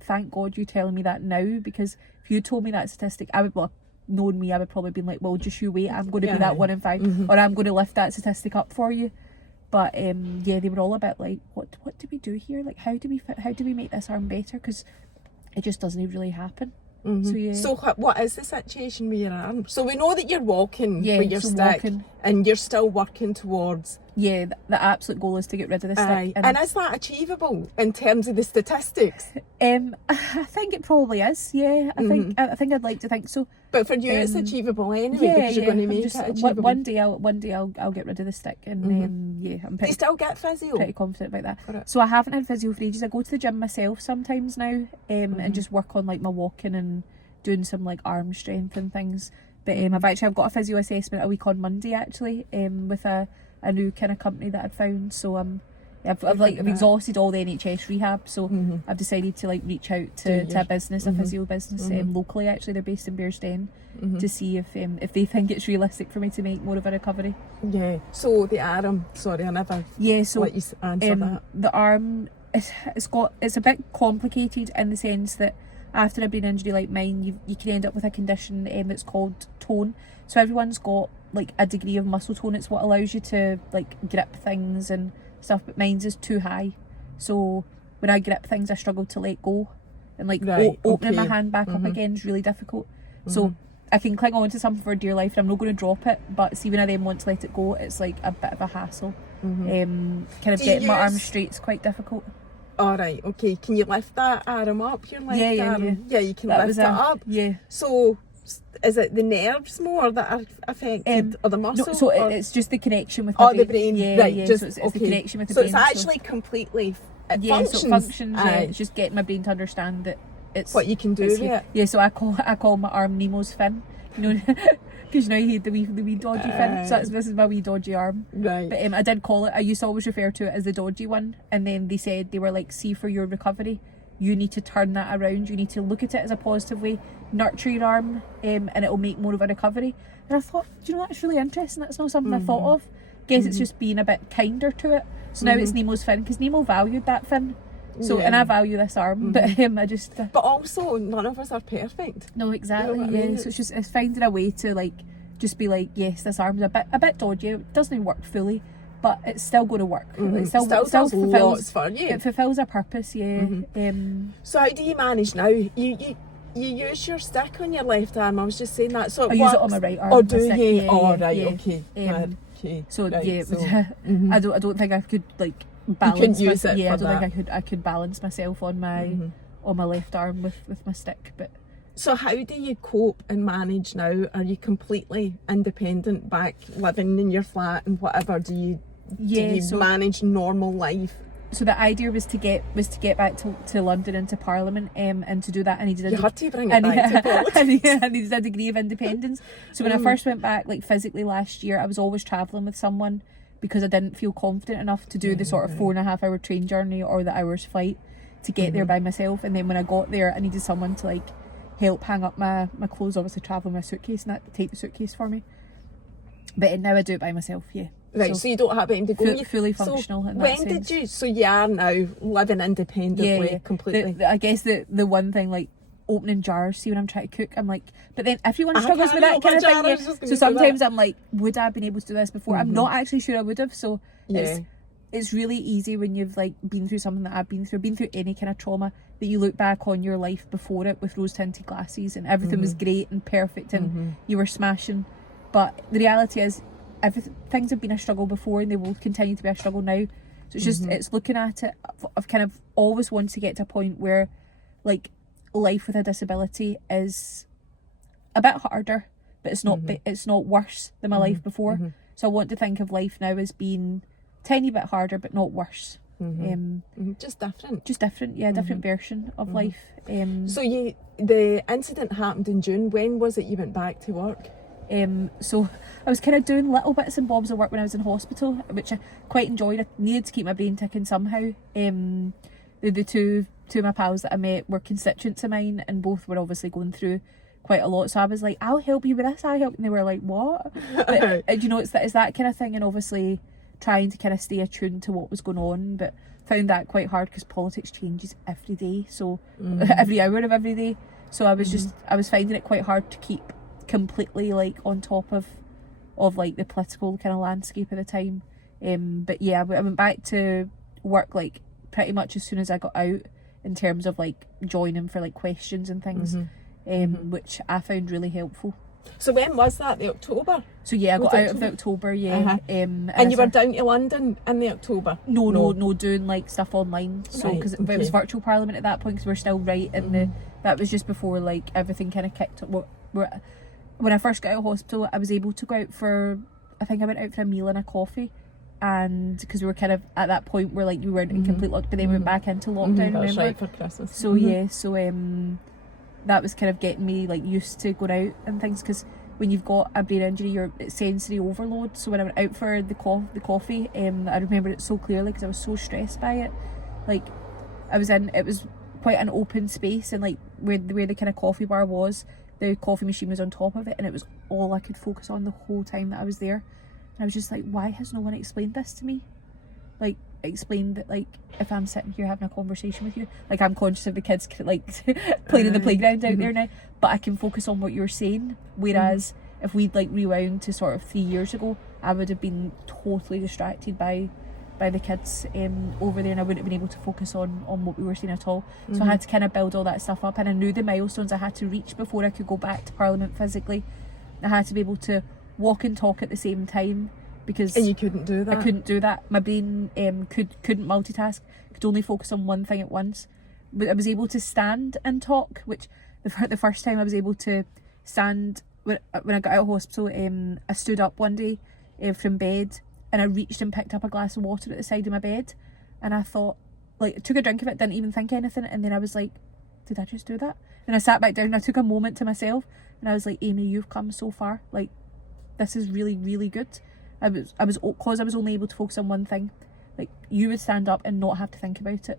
thank God you're telling me that now, because if you told me that statistic, knowing me, I would probably been like, well, just you wait, I'm going to be that 1 in 5, or I'm going to lift that statistic up for you. But they were all a bit like, what do we do here? Like, how do we make this arm better? Because it just doesn't really happen. So yeah. So what is the situation with your arm? So we know that you're walking with your stick, walking. and you're still working towards. Yeah, the absolute goal is to get rid of the stick. And is that achievable in terms of the statistics? I think it probably is. Yeah, I think I'd like to think so. But for you, it's achievable anyway, because you're going to make it achievable. One day I'll get rid of the stick, and I'm Do you still get physio? pretty confident about that. So I haven't had physio for ages. I go to the gym myself sometimes now, and just work on like my walking and doing some like arm strength and things. But I've got a physio assessment a week on Monday actually, with a new kind of company that I'd found. So I've exhausted all the NHS rehab, so I've decided to like reach out to a business, a physio business locally. Actually, they're based in Bearsden, to see if they think it's realistic for me to make more of a recovery. Yeah. So the arm, sorry, I never let you answer that. The arm, it's a bit complicated in the sense that after a brain injury like mine, you can end up with a condition that's called tone. So everyone's got like a degree of muscle tone. It's what allows you to like grip things and stuff, but mine's is too high. So when I grip things, I struggle to let go, and like opening my hand back up again is really difficult. So I can cling on to something for dear life, and I'm not going to drop it, but see, when I then want to let it go, it's like a bit of a hassle. Kind of getting my arm straight is quite difficult. All right, okay. Can you lift that arm up, your left arm? Yeah, you can lift it up. Yeah. So is it the nerves more that are affected, or the muscle? No, so it's just the connection with the brain. Yeah, right, yeah. Just, so it's the connection with the so brain. So it's actually completely functions. So it functions. Yeah, it's just getting my brain to understand that it's what you can do with it. Yeah, so I call my arm Nemo's fin. You know, because you know he had the wee dodgy fin. So this is my wee dodgy arm. Right. But I did call it. I used to always refer to it as the dodgy one, and then they were like, see, for your recovery, you need to turn that around. You need to look at it as a positive way, nurture your arm, and it'll make more of a recovery. And I thought, do you know, that's really interesting. That's not something I thought of. Guess it's just being a bit kinder to it. So now it's Nemo's fin, because Nemo valued that fin. So and I value this arm, but I just. But also, none of us are perfect. No, exactly. You know yeah. I mean? So it's finding a way to like just be like, yes, this arm's a bit dodgy. It doesn't work fully, but it's still going to work. It still does lots for you. It fulfills a purpose. Yeah. So how do you manage now? You use your stick on your left arm. I was just saying that. So I use it on my right arm. Oh, do you? Yeah, oh, right. yeah. Okay. Okay. So right, yeah, so, I don't think I could like balance. You couldn't use it. Yeah, for I don't that. think I could balance myself on my left arm with my stick. But so how do you cope and manage now? Are you completely independent, back living in your flat and whatever? Do you manage normal life? So the idea was to get back to London and to Parliament, and to do that I needed had to bring it back to politics. I needed a degree of independence. So when I first went back, like physically last year, I was always travelling with someone, because I didn't feel confident enough to do the sort of 4.5 hour train journey or the hour's flight to get there by myself. And then when I got there, I needed someone to like help hang up my clothes, obviously travelling with a suitcase, and that take the suitcase for me. But now I do it by myself, yeah. Right, so you don't have anything to go. Fully functional. So in when that sense. did you? So you are now living independently, completely. I guess the one thing, like opening jars. See, when I'm trying to cook, I'm like, but then everyone struggles with that kind of thing. Yeah. So sometimes I'm like, would I have been able to do this before? I'm not actually sure I would have. So it's really easy when you've like been through something that I've been through any kind of trauma, that you look back on your life before it with rose-tinted glasses and everything was great and perfect and you were smashing. But the reality is, things have been a struggle before and they will continue to be a struggle now. So it's just, it's looking at it. I've kind of always wanted to get to a point where like life with a disability is a bit harder, but it's not worse than my life before. So I want to think of life now as being tiny bit harder but not worse. Just different. Different version of life. So the incident happened in June. When was it you went back to work? So I was kind of doing little bits and bobs of work when I was in hospital, which I quite enjoyed. I needed to keep my brain ticking somehow. The two of my pals that I met were constituents of mine, and both were obviously going through quite a lot. So I was like, I'll help you with this, I'll help. And they were like, what? But, you know, it's that kind of thing, and obviously trying to kind of stay attuned to what was going on, but found that quite hard because politics changes every day, so every hour of every day. So I was finding it quite hard to keep completely like on top of like the political kind of landscape at the time. But yeah, I went back to work like pretty much as soon as I got out, in terms of like joining for like questions and things, which I found really helpful. So when was that? The October? So yeah, I got out of the October, yeah. And you were down to London in the October? No, doing like stuff online. So because it was virtual Parliament at that point, because we're still right in that was just before like everything kind of kicked up. When I first got out of hospital, I was able to go out I think I went out for a meal and a coffee, and because we were kind of at that point where like we weren't in complete lockdown, but then we went back into lockdown. That's remember? right, for Christmas. So that was kind of getting me like used to going out and things, because when you've got a brain injury, it's sensory overload. So when I went out for the coffee, I remember it so clearly because I was so stressed by it. Like it was quite an open space, and like where the kind of coffee bar was, the coffee machine was on top of it, and it was all I could focus on the whole time that I was there. And I was just like, why has no one explained this to me? Like, explain that, like, if I'm sitting here having a conversation with you, like, I'm conscious of the kids like playing in the playground out there now, but I can focus on what you're saying. Whereas if we'd like rewound to sort of 3 years ago, I would have been totally distracted by the kids over there, and I wouldn't have been able to focus on what we were saying at all. So I had to kind of build all that stuff up, and I knew the milestones I had to reach before I could go back to Parliament physically. I had to be able to walk and talk at the same time, because and you couldn't do that. I couldn't do that. My brain couldn't multitask, could only focus on one thing at once. But I was able to stand and talk, which the first time I was able to stand when I got out of hospital, I stood up one day from bed, and I reached and picked up a glass of water at the side of my bed, and I thought, like, I took a drink of it, didn't even think anything, and then I was like, did I just do that? And I sat back down and I took a moment to myself, and I was like, Amy, you've come so far. Like, this is really, really good. Because I was only able to focus on one thing. Like, you would stand up and not have to think about it.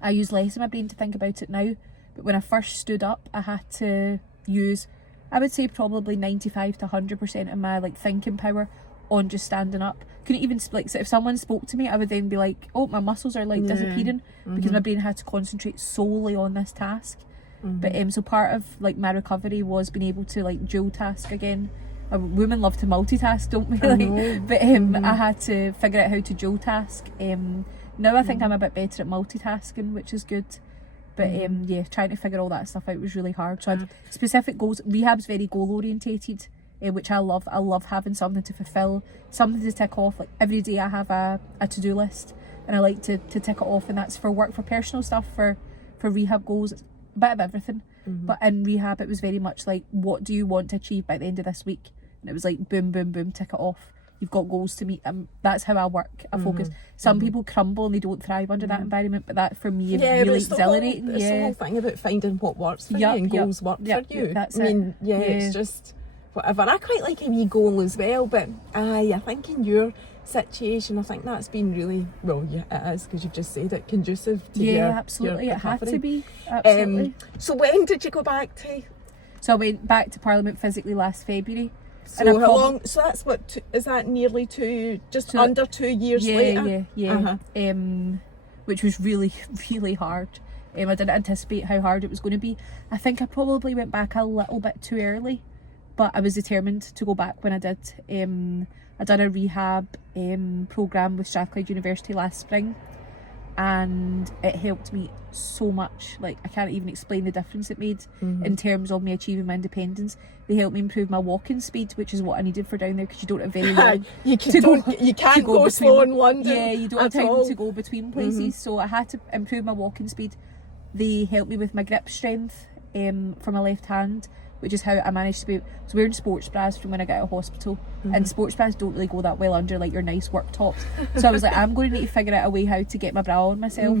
I use less of my brain to think about it now, but when I first stood up, I had to use, I would say, probably 95 to 100% of my like thinking power on just standing up. Couldn't even like, so if someone spoke to me, I would then be like, oh, my muscles are like disappearing, because my brain had to concentrate solely on this task. But so part of like my recovery was being able to like dual task again. Women love to multitask, don't we? But I had to figure out how to dual task. Now I think I'm a bit better at multitasking, which is good. But trying to figure all that stuff out was really hard. So I had specific goals. Rehab's very goal orientated, which I love. I love having something to fulfill, something to tick off. Like every day I have a to-do list, and I like to tick it off, and that's for work, for personal stuff, for rehab goals. It's a bit of everything. But in rehab it was very much like, what do you want to achieve by the end of this week? And it was like boom, boom, boom, tick it off. You've got goals to meet. That's how I work. I focus. Some people crumble and they don't thrive under that environment, but that for me is really exhilarating. It's the whole thing about finding what works for you and goals work for you. That's it's just whatever. I quite like a wee goal as well, but I think in your situation, I think that's been really, it is, because you've just said it, conducive to your absolutely. Your it had to be. Absolutely. So when did you go back to? So I went back to Parliament physically last February. So how long? So that's what? Is that nearly under 2 years later? Yeah. Which was really, really hard. I didn't anticipate how hard it was going to be. I think I probably went back a little bit too early, but I was determined to go back when I did. I done a rehab programme with Strathclyde University last spring, and it helped me so much. Like, I can't even explain the difference it made in terms of me achieving my independence. They helped me improve my walking speed, which is what I needed for down there, because you don't have very long you can't go slow in London. Yeah, you don't have time to go between places. So I had to improve my walking speed. They helped me with my grip strength for my left hand, which is how I managed to be. So wearing sports bras from when I got out of hospital, and sports bras don't really go that well under like your nice work tops. So I was like, I'm going to need to figure out a way how to get my bra on myself.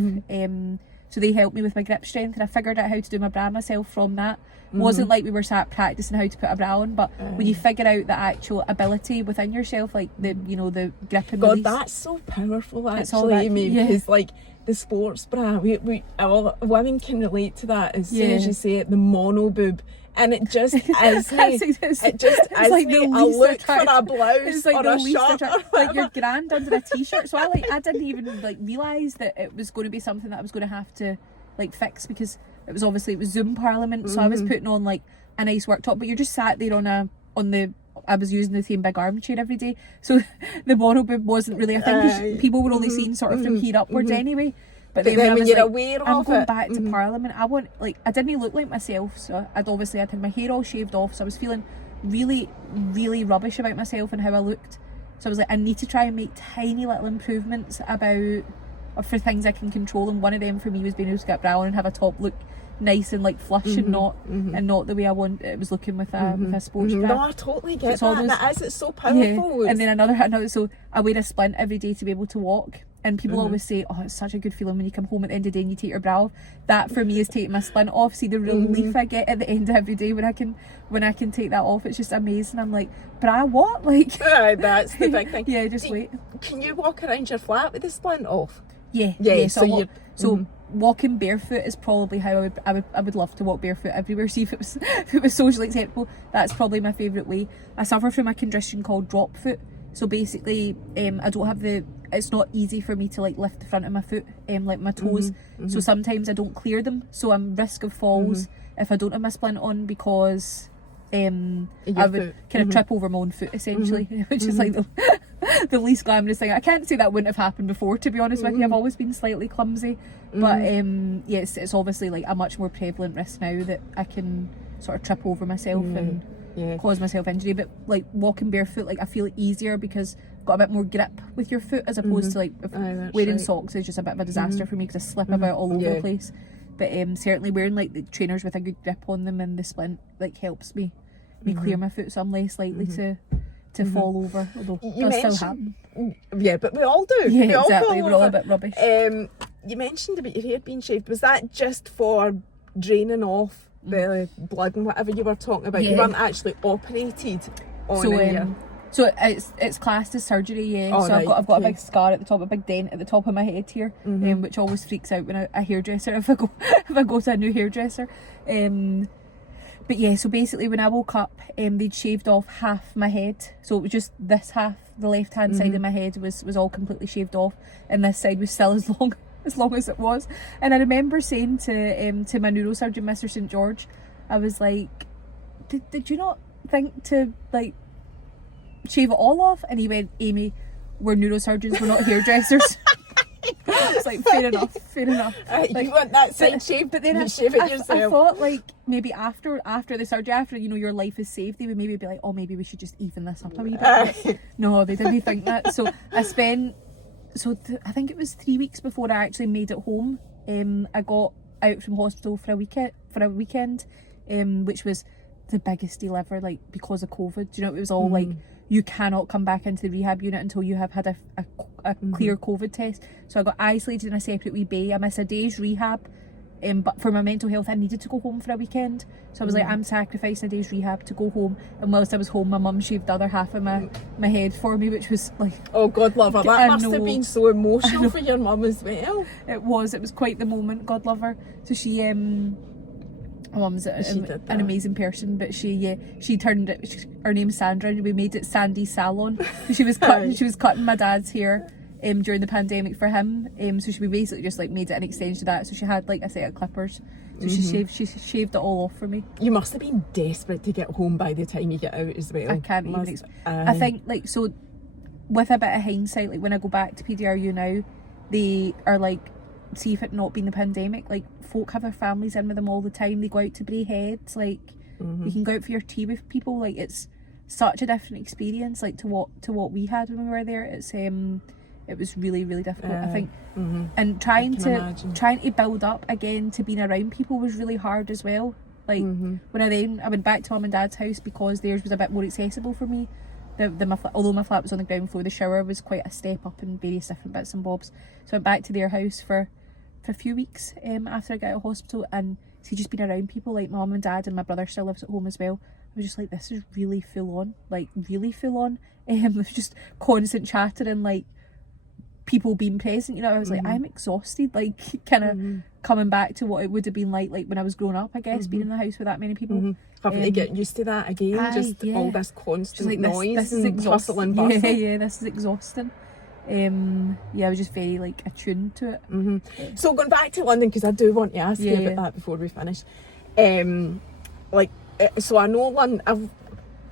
So they helped me with my grip strength, and I figured out how to do my bra myself from that. Wasn't like we were sat practicing how to put a bra on, but when you figure out the actual ability within yourself, like the the grip and release. God, that's so powerful actually, It's all that, Amy, yeah. because like the sports bra, we all women can relate to that as soon as you say it, the mono boob. And it just is me. It just is like me. the I least look for a attractive- blouse It's like or the a least shirt. attractive, like your grand under a t-shirt. So I didn't even like realise that it was going to be something that I was going to have to like fix, because it was Zoom Parliament, so I was putting on like a nice work top, but you're just sat there I was using the same big armchair every day, so the mono boob wasn't really a thing, 'cause people were only seeing sort of from here upwards anyway. But then when I was you're like, aware I'm of going it, back to Parliament, I didn't look like myself, so I'd had my hair all shaved off, so I was feeling really, really rubbish about myself and how I looked. So I was like, I need to try and make tiny little improvements for things I can control, and one of them for me was being able to get brown and have a top look nice and like flush and not the way I want it was looking with a sports bra. No, I totally get It's all that. And those- it's so powerful. Yeah. And then another, so I wear a splint every day to be able to walk. And people always say, oh, it's such a good feeling when you come home at the end of the day and you take your bra off. That for me is taking my splint off. See the relief I get at the end of every day when I can take that off. It's just amazing. I'm like, bra what? Like, that's the big thing. Yeah, just wait. Can you walk around your flat with the splint off? Yeah. So walking barefoot is probably how I would love to walk barefoot everywhere. See if it was socially acceptable. That's probably my favourite way. I suffer from a condition called drop foot. So basically, I don't have it's not easy for me to like lift the front of my foot, like my toes. So sometimes I don't clear them. So I'm risk of falls if I don't have my splint on, because I would kind of trip over my own foot essentially, which is like the least glamorous thing. I can't say that wouldn't have happened before, to be honest with you. I've always been slightly clumsy, but yes, it's obviously like a much more prevalent risk now that I can sort of trip over myself and cause myself injury. But like walking barefoot, like I feel easier because I've got a bit more grip with your foot, as opposed to like wearing socks is just a bit of a disaster for me, because I slip about all over the place. But certainly wearing like the trainers with a good grip on them and the splint like helps me clear my foot, so I'm less likely to fall over, although it does still happen. Yeah, but we all do. Yeah, we all exactly. fall We're all a over. bit rubbish. You mentioned about your hair being shaved. Was that just for draining off the blood and whatever you were talking about? Yeah. You weren't actually operated on So it. so it's classed as surgery, yeah. Oh, so right, I've got a okay. big scar at the top, a big dent at the top of my head here, which always freaks out when a hairdresser if I go to a new hairdresser. But yeah, so basically when I woke up, they'd shaved off half my head, so it was just this half, the left hand side of my head was all completely shaved off, and this side was still as long as it was. And I remember saying to my neurosurgeon, Mr. St George, I was like, did you not think to like shave it all off? And he went, Amy, we're neurosurgeons, we're not hairdressers. I was like, fair enough. You want that side shaved, but then you I shave it I yourself. thought like maybe after the surgery, after your life is saved, they would maybe be like, oh, maybe we should just even this up a wee bit. But no, they didn't think that. So I spent I think it was 3 weeks before I actually made it home. I got out from hospital for a weekend, which was the biggest deal ever, like because of COVID. It was all like, you cannot come back into the rehab unit until you have had a clear COVID test. So I got isolated in a separate wee bay. I missed a day's rehab, but for my mental health I needed to go home for a weekend. So I was like, I'm sacrificing a day's rehab to go home. And whilst I was home, my mum shaved the other half of my head for me, which was like, Oh, God love her. That I must have know. been so emotional for your mum as well. it was quite the moment, God love her. So she my mum's She did that. an amazing person, but she turned it, her name's Sandra, and we made it Sandy's Salon. So she was cutting my dad's hair during the pandemic for him, so we basically just like made it an extension of that. So she had like a set of clippers, So she shaved it all off for me. You must have been desperate to get home by the time you get out as well. I can't even I think, like, so with a bit of hindsight, like when I go back to PDRU now, they are like, see if it not been the pandemic, like folk have their families in with them all the time. They go out to Bray Heads, like you can go out for your tea with people. Like it's such a different experience, like to what we had when we were there. It's it was really, really difficult, I think. And trying to build up again to being around people was really hard as well. Like when I went back to mum and dad's house because theirs was a bit more accessible for me. Although my flat was on the ground floor, the shower was quite a step up in various different bits and bobs. So I went back to their house for a few weeks after I got out of hospital, and see, just being around people, like my mum and dad, and my brother still lives at home as well. I was just like, this is really full on, like really full on. There's just constant chatter and like people being present, you know. I was like, I'm exhausted, like kind of coming back to what it would have been like when I was growing up, I guess, being in the house with that many people. Having to get used to that again, all this constant like, noise this and hustle and bustle. Yeah, this is exhausting. I was just very like attuned to it. So going back to London, because I do want to ask you about that before we finish. So I know London, I've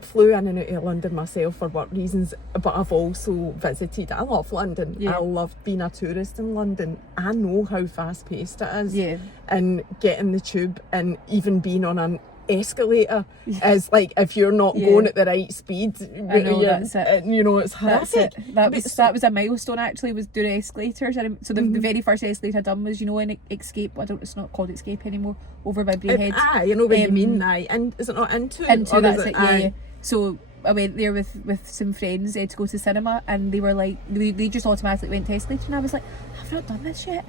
flew in and out of London myself for work reasons, but I've also visited. I love London. I love being a tourist in London. I know how fast paced it is, and getting the tube and even being on an escalator is like, if you're not going at the right speed, I know, that's it. You know, it's horrific. That was a milestone actually, was doing escalators. So the very first escalator I done was, you know, in Escape, it's not called Escape anymore, over by Bray Heads. You know what you mean. And is it not Into? Into, that's it, yeah. So I went there with some friends to go to cinema, and they were like, they just automatically went to escalator, and I was like, I've not done this yet.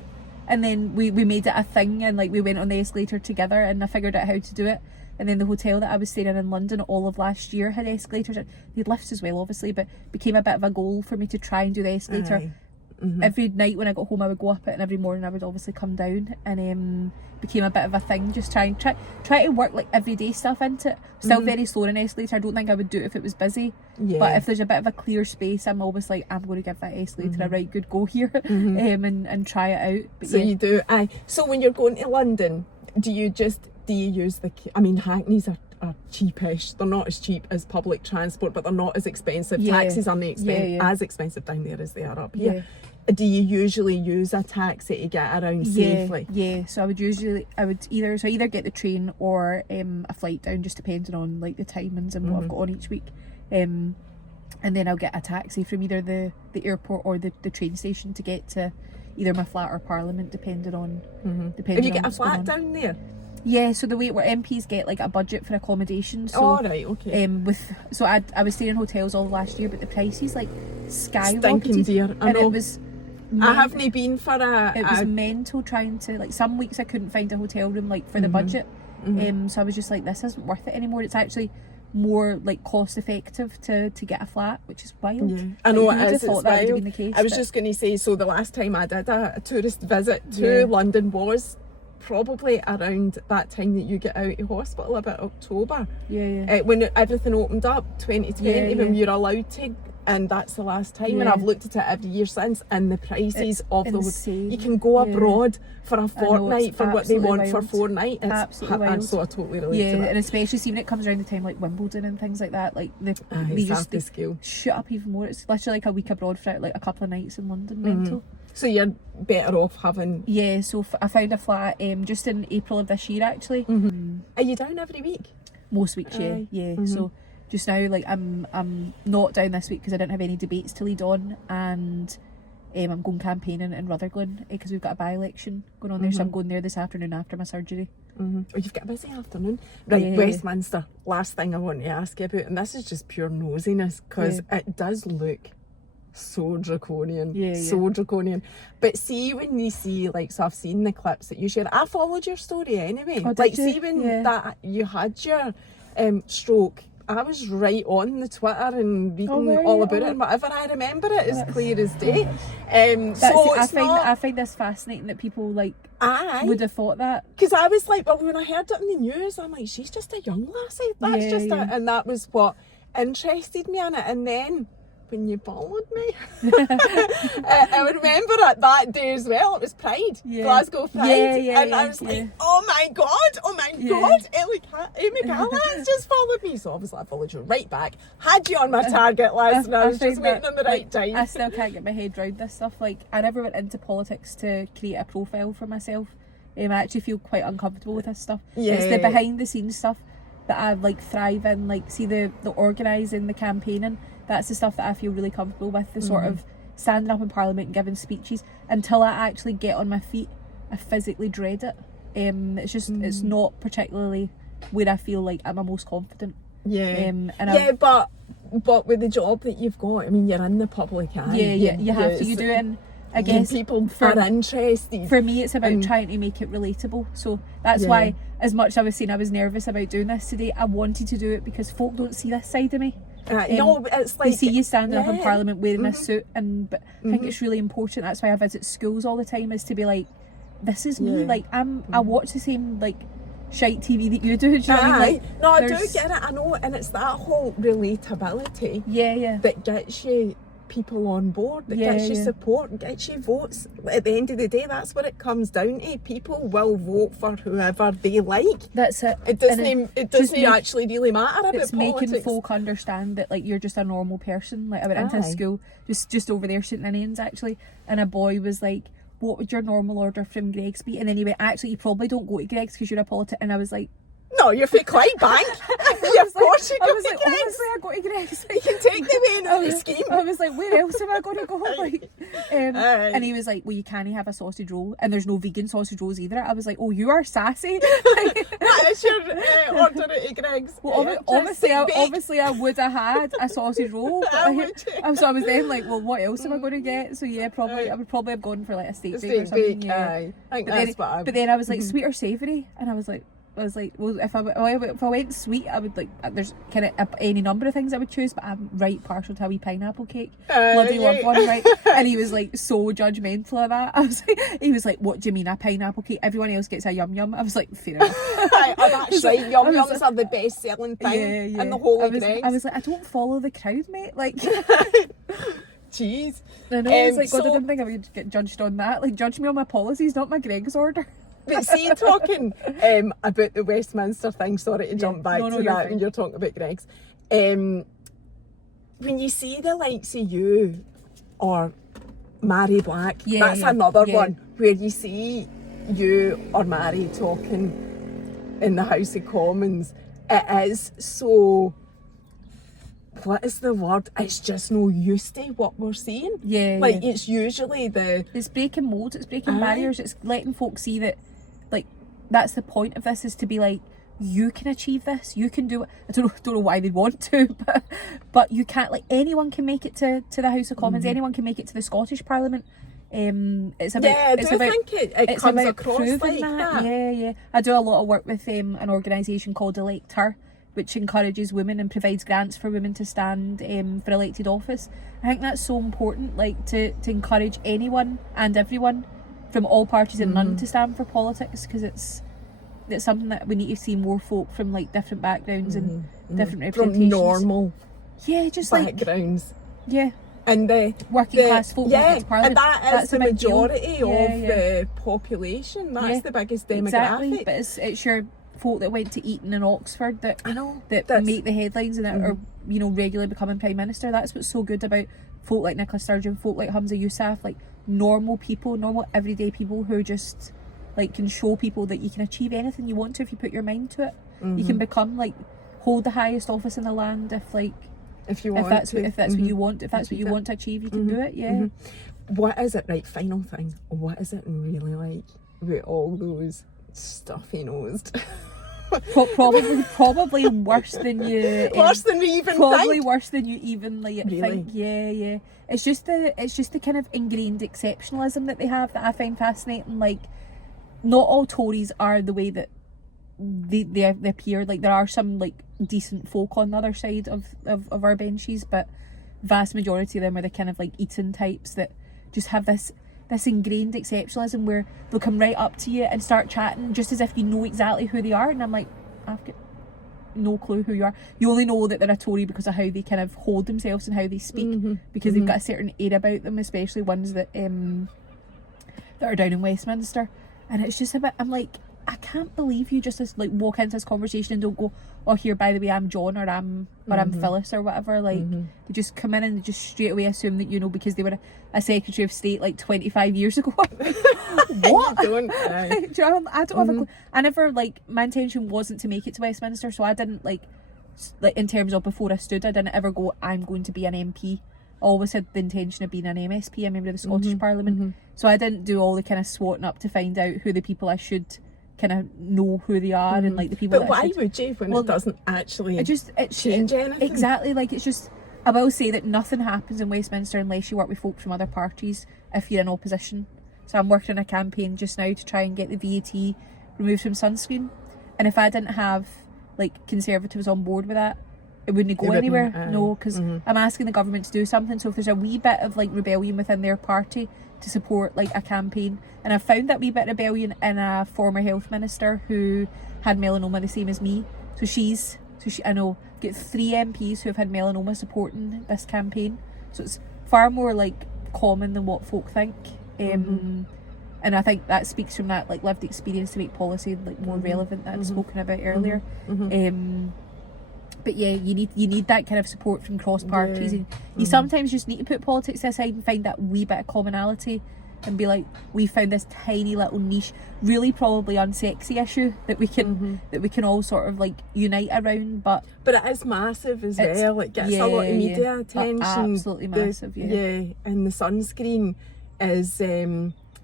And then we made it a thing, and like we went on the escalator together, and I figured out how to do it. And then the hotel that I was staying in London all of last year had escalators. They had lifts as well, obviously, but became a bit of a goal for me to try and do the escalator. Every night when I got home, I would go up it, and every morning I would obviously come down, and became a bit of a thing, just try to work like everyday stuff into it. Still very slow in an escalator. I don't think I would do it if it was busy, but if there's a bit of a clear space, I'm always like, I'm going to give that escalator a right good go here, and try it out. But so you do. So when you're going to London, do you use Hackneys are cheapish. They're not as cheap as public transport, but they're not as expensive. Taxis aren't as expensive down there as they are up here. Do you usually use a taxi to get around safely? Yeah, so I would either get the train or a flight down, just depending on like the timings and what I've got on each week. And then I'll get a taxi from either the airport or the train station to get to either my flat or Parliament, depending on Have you got a flat down there? Yeah, so the way where MPs get like a budget for accommodation. So, right, okay. I was staying in hotels all last year, but the prices like skyrocketed. Stinking dear, I know. It was I haven't been for it was mental trying to, like, some weeks I couldn't find a hotel room like for the budget. So I was just like, this isn't worth it anymore. It's actually more like cost effective to get a flat, which is wild. I know, like, it is. Thought that would have been the case, I was just going to say, so the last time I did a tourist visit to London was probably around that time that you get out of hospital, about October. When everything opened up, 2020, when you're allowed to, and that's the last time. And I've looked at it every year since, and the prices of those, you can go abroad for a fortnight for what they want for 4 nights. It's absolutely wild. So I totally relate to that. And especially seeing it comes around the time like Wimbledon and things like that, like they just shoot up even more. It's literally like a week abroad for like a couple of nights in London. Mental. So you're better off having... Yeah, so I found a flat just in April of this year, actually. Are you down every week? Most weeks, yeah. So just now, like, I'm not down this week because I didn't have any debates to lead on, and I'm going campaigning in Rutherglen because we've got a by-election going on there, so I'm going there this afternoon after my surgery. Oh, you've got a busy afternoon. Right, Westminster, last thing I want to ask you about, and this is just pure nosiness, because it does look so draconian, so draconian. But see, when you see, like, so I've seen the clips that you share. I followed your story anyway. See when that you had your stroke, I was right on the Twitter and reading all about it, and whatever. I remember it as clear as day. I find this fascinating that people like would have thought that, because I was like, well, when I heard it in the news, I'm like, she's just a young lassie. That's and that was what interested me in it. And then when you followed me. I remember at that day as well, it was Pride, Glasgow Pride, and I was like, oh my god, Amy Callahan's just followed me. So obviously I followed you right back, had you on my target list, and I was just waiting on the right time. I still can't get my head around this stuff. Like, I never went into politics to create a profile for myself. I actually feel quite uncomfortable with this stuff. It's the behind the scenes stuff that I like thrive in. Like, see the organising, the campaigning, that's the stuff that I feel really comfortable with. The sort of standing up in Parliament and giving speeches. Until I actually get on my feet, I physically dread it. It's just it's not particularly where I feel like I'm most confident. But with the job that you've got, I mean, you're in the public eye. You have to. You do it. And I guess people are interested. For me, it's about trying to make it relatable. So that's why, as much as I was saying I was nervous about doing this today, I wanted to do it because folk don't see this side of me. No, it's like they see you standing up in Parliament wearing a suit, but I think it's really important. That's why I visit schools all the time, is to be like, this is me. Like, I watch the same like shite TV that you do. Do you know what I mean? Like, no, I do get it. I know, and it's that whole relatability. That gets you people on board, that gets you support, gets you votes. At the end of the day, that's what it comes down to. People will vote for whoever they like. That's it. It doesn't actually really matter about it's politics. Making folk understand that, like, you're just a normal person. Like, I went into school just over there St Ninians actually, and a boy was like, what would your normal order from Greggs be? And then he went, actually, you probably don't go to Greggs because you're a politician. And I was like, no, you're for Clydebank. Of course you go to Greggs. Obviously I go to Greggs. You can take the way in the scheme. I was like, where else am I going to go? Like, and he was like, well, you can't have a sausage roll, and there's no vegan sausage rolls either. I was like, oh, you are sassy. What is your order at Greggs? Well, obviously I would have had a sausage roll. So I was then like, well, what else am I going to get? So yeah, I would probably have gone for like a steak bake or something. I think but then I was like, sweet or savoury? And I was like, well, if I went sweet, I would like, there's kind of any number of things I would choose, but I'm right partial to a wee pineapple cake. Bloody love one, right? And he was like so judgmental of that. He was like, what do you mean a pineapple cake? Everyone else gets a yum yum. I was like, fair enough. That's right, yum yums are the best selling thing in the whole of Greggs. I was like, I don't follow the crowd, mate. Like, jeez. I know, I was like, God, I didn't think I would get judged on that. Like, judge me on my policies, not my Greggs order. But see, talking about the Westminster thing, sorry to jump back to that when you're talking about Greggs. When you see the likes of you or Mary Black, that's another one where you see you or Mary talking in the House of Commons. It is so, what is the word? It's just no use to what we're seeing. It's usually it's breaking molds, it's breaking barriers, it's letting folks see that, like, that's the point of this, is to be like, you can achieve this, you can do it. I don't know why they want to, but you can't, like, anyone can make it to the House of Commons, anyone can make it to the Scottish Parliament. It's about it comes across like that. I do a lot of work with an organisation called Elect Her, which encourages women and provides grants for women to stand for elected office. I think that's so important, like, to encourage anyone and everyone from all parties and none to stand for politics, because it's something that we need to see more folk from, like, different backgrounds and different representations. From normal just backgrounds. And the working class folk and Parliament. that's the majority of the population. That's the biggest demographic. Exactly, but it's your folk that went to Eton and Oxford that make the headlines and that are, you know, regularly becoming Prime Minister. That's what's so good about folk like Nicola Sturgeon, folk like Humza Yousaf, like normal people, normal everyday people who just, like, can show people that you can achieve anything you want to if you put your mind to it. You can become, like, hold the highest office in the land if that's what you want, if that's what you want to achieve, you can do it. What is it, right, final thing, what is it really like with all those stuffy nosed probably worse than you worse than we even probably think. Worse than you even think. It's just the kind of ingrained exceptionalism that they have that I find fascinating. Like, not all Tories are the way that they appear. Like, there are some, like, decent folk on the other side of our benches, but vast majority of them are the kind of, like, Eton types that just have this ingrained exceptionalism where they'll come right up to you and start chatting just as if you know exactly who they are, and I'm like, no clue who you are. You only know that they're a Tory because of how they kind of hold themselves and how they speak, because they've got a certain air about them, especially ones that are down in Westminster. And it's just a bit, I'm like, I can't believe you just like walk into this conversation and don't go, oh, here, by the way, I'm John, or I'm Phyllis, or whatever. Like, they just come in and they just straight away assume that, you know, because they were a Secretary of State like 25 years ago. What? You don't. Do you know, I don't have a clue. I never, like, my intention wasn't to make it to Westminster, so I didn't, like in terms of before I stood, I didn't ever go, I'm going to be an MP. I always had the intention of being an MSP, a member of the Scottish Parliament. So I didn't do all the kind of swatting up to find out who the people I should kind of know who they are, and like the people. But why would you when it doesn't actually change anything? Exactly, like it's just. I will say that nothing happens in Westminster unless you work with folk from other parties if you're in opposition. So I'm working on a campaign just now to try and get the VAT removed from sunscreen, and if I didn't have like Conservatives on board with that, it wouldn't go anywhere. No, because I'm asking the government to do something. So if there's a wee bit of like rebellion within their party to support like a campaign, and I've found that wee bit of rebellion in a former health minister who had melanoma the same as me. So she I know get 3 MPs who have had melanoma supporting this campaign. So it's far more like common than what folk think. And I think that speaks from that like lived experience to make policy like more relevant that I'd spoken about earlier. But yeah, you need that kind of support from cross parties, and you sometimes just need to put politics aside and find that wee bit of commonality and be like, we found this tiny little niche, really probably unsexy issue that we can all sort of like unite around, but it is massive as well. It gets a lot of media attention. Absolutely massive. And the sunscreen is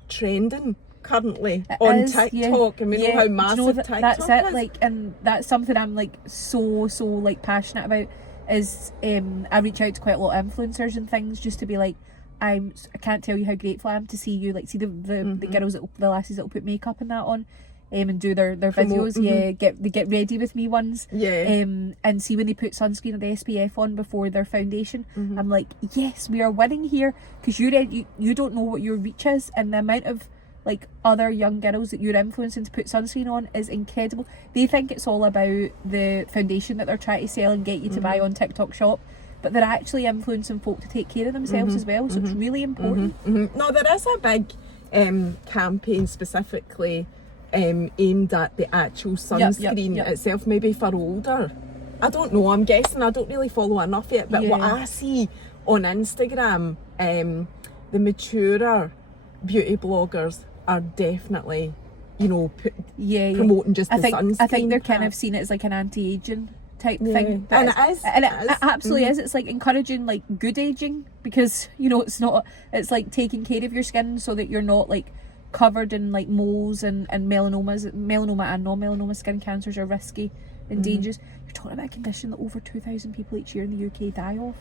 trending currently on TikTok, and we know how massive TikTok that's it, is. Like, and that's something I'm like so like passionate about. Is I reach out to quite a lot of influencers and things just to be like, I can't tell you how grateful I am to see you, like see the girls the lasses that will put makeup and that on, and do their videos. They get ready with me ones. And see when they put sunscreen or the SPF on before their foundation. I'm like, yes, we are winning here, because you don't know what your reach is, and the amount of like other young girls that you're influencing to put sunscreen on is incredible. They think it's all about the foundation that they're trying to sell and get you to buy on TikTok Shop, but they're actually influencing folk to take care of themselves as well. So it's really important. No, there is a big campaign specifically aimed at the actual sunscreen itself, maybe for older. I don't know, I'm guessing, I don't really follow enough yet, but what I see on Instagram, the maturer beauty bloggers are definitely, you know, promoting just the sunscreen. I think they're kind of seen it as like an anti-aging type thing, and it is, and it absolutely is. It's like encouraging like good aging, because you know it's like taking care of your skin so that you're not like covered in like moles and melanoma and non-melanoma skin cancers are risky and dangerous. You're talking about a condition that over 2,000 people each year in the UK die of,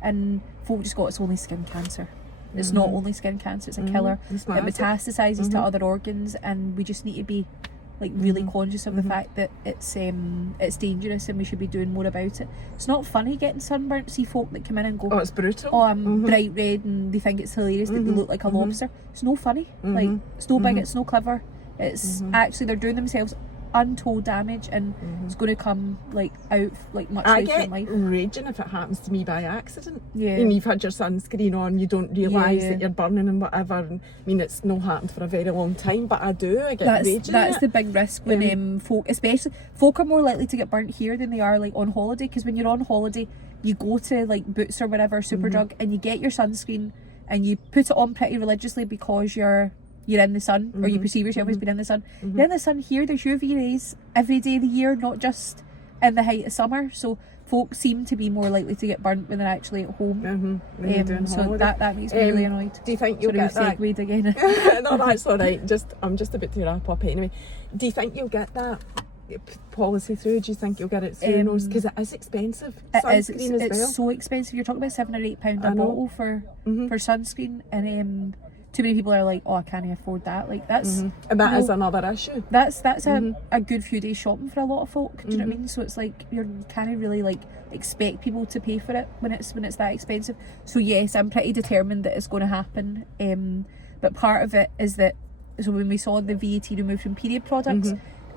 and folk just got it's only skin cancer. It's not only skin cancer, it's a killer. It metastasizes to other organs, and we just need to be like really conscious of the fact that it's dangerous, and we should be doing more about it. It's not funny getting sunburnt. See folk that come in and go, oh, it's brutal. Oh, I'm bright red, and they think it's hilarious that they look like a lobster. It's no funny. Like, it's no big, it's no clever. It's actually, they're doing themselves untold damage, and it's going to come like out like much later in life. I get raging if it happens to me by accident. And you've had your sunscreen on, you don't realise that you're burning and whatever. And, I mean, it's not happened for a very long time, but I get raging. That's the big risk when folk are more likely to get burnt here than they are like on holiday, because when you're on holiday you go to like Boots or whatever, Superdrug, and you get your sunscreen and you put it on pretty religiously because you're in the sun, or you perceive yourself as being in the sun. You're in the sun here. There's UV rays every day of the year, not just in the height of summer. So folk seem to be more likely to get burnt when they're actually at home. So that makes me really annoyed. Do you think you'll get that? Segued again. No, that's all right. I'm just about to wrap up anyway. Do you think you'll get that policy through? Do you think you'll get it through? Because it is expensive. Sunscreen as well. It's so expensive. You're talking about £7 or £8 a bottle for sunscreen, and too many people are like, oh, I can't afford that. Like that's and that is another issue. That's a good few days shopping for a lot of folk. Do you know what I mean? So it's like you can't really like expect people to pay for it when it's that expensive. So yes, I'm pretty determined that it's going to happen. But part of it is that, so when we saw the VAT removed from period products,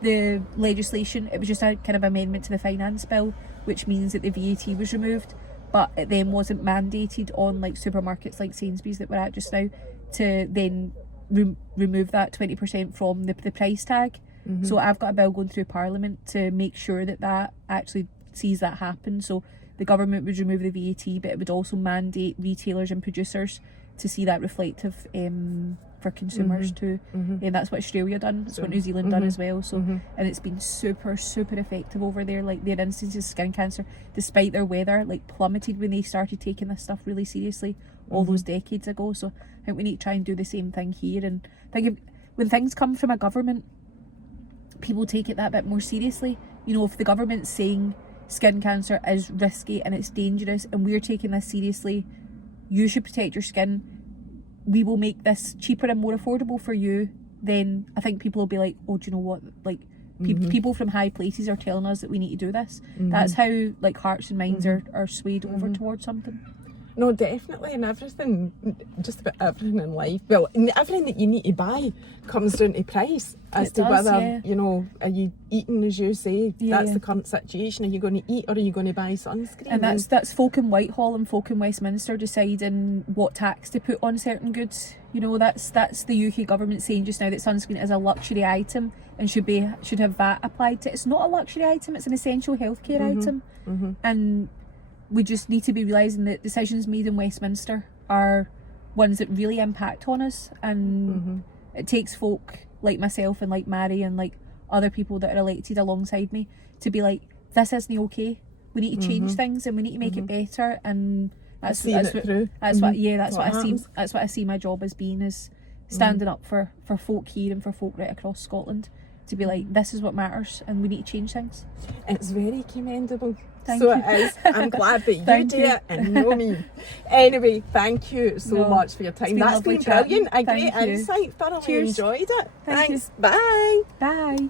the legislation. It was just a kind of amendment to the finance bill, which means that the VAT was removed, but it then wasn't mandated on like supermarkets like Sainsbury's that we're at just now to then remove that 20% from the price tag. So I've got a bill going through Parliament to make sure that that actually sees that happen. So the government would remove the VAT, but it would also mandate retailers and producers to see that reflective for consumers too. And that's what Australia done, that's what New Zealand done as well. So and it's been super effective over there. Like their instances of skin cancer, despite their weather, like plummeted when they started taking this stuff really seriously all those decades ago. So I think we need to try and do the same thing here. And I think when things come from a government, people take it that bit more seriously. You know, if the government's saying skin cancer is risky and it's dangerous and we're taking this seriously, you should protect your skin, we will make this cheaper and more affordable for you, then I think people will be like, oh, do you know what, like people from high places are telling us that we need to do this. That's how like hearts and minds are swayed over towards something. No, definitely, and everything, just about everything in life, well, everything that you need to buy comes down to price as to whether, you know, are you eating, as you say, that's the current situation, are you going to eat or are you going to buy sunscreen? And that's folk in Whitehall and folk in Westminster deciding what tax to put on certain goods. You know, that's the UK government saying just now that sunscreen is a luxury item and should have VAT applied to it. It's not a luxury item, it's an essential healthcare item. And we just need to be realising that decisions made in Westminster are ones that really impact on us, and it takes folk like myself and like Mary and like other people that are elected alongside me to be like, this isn't okay, we need to change things and we need to make it better. And that's what I see my job as being, is standing up for folk here and for folk right across Scotland, to be like, this is what matters and we need to change things. It's very commendable. Thank you. It is. I'm glad that you do it and know me. Anyway, thank you so much for your time. That's been brilliant. A great insight. Thoroughly enjoyed it. Thanks. You. Bye. Bye.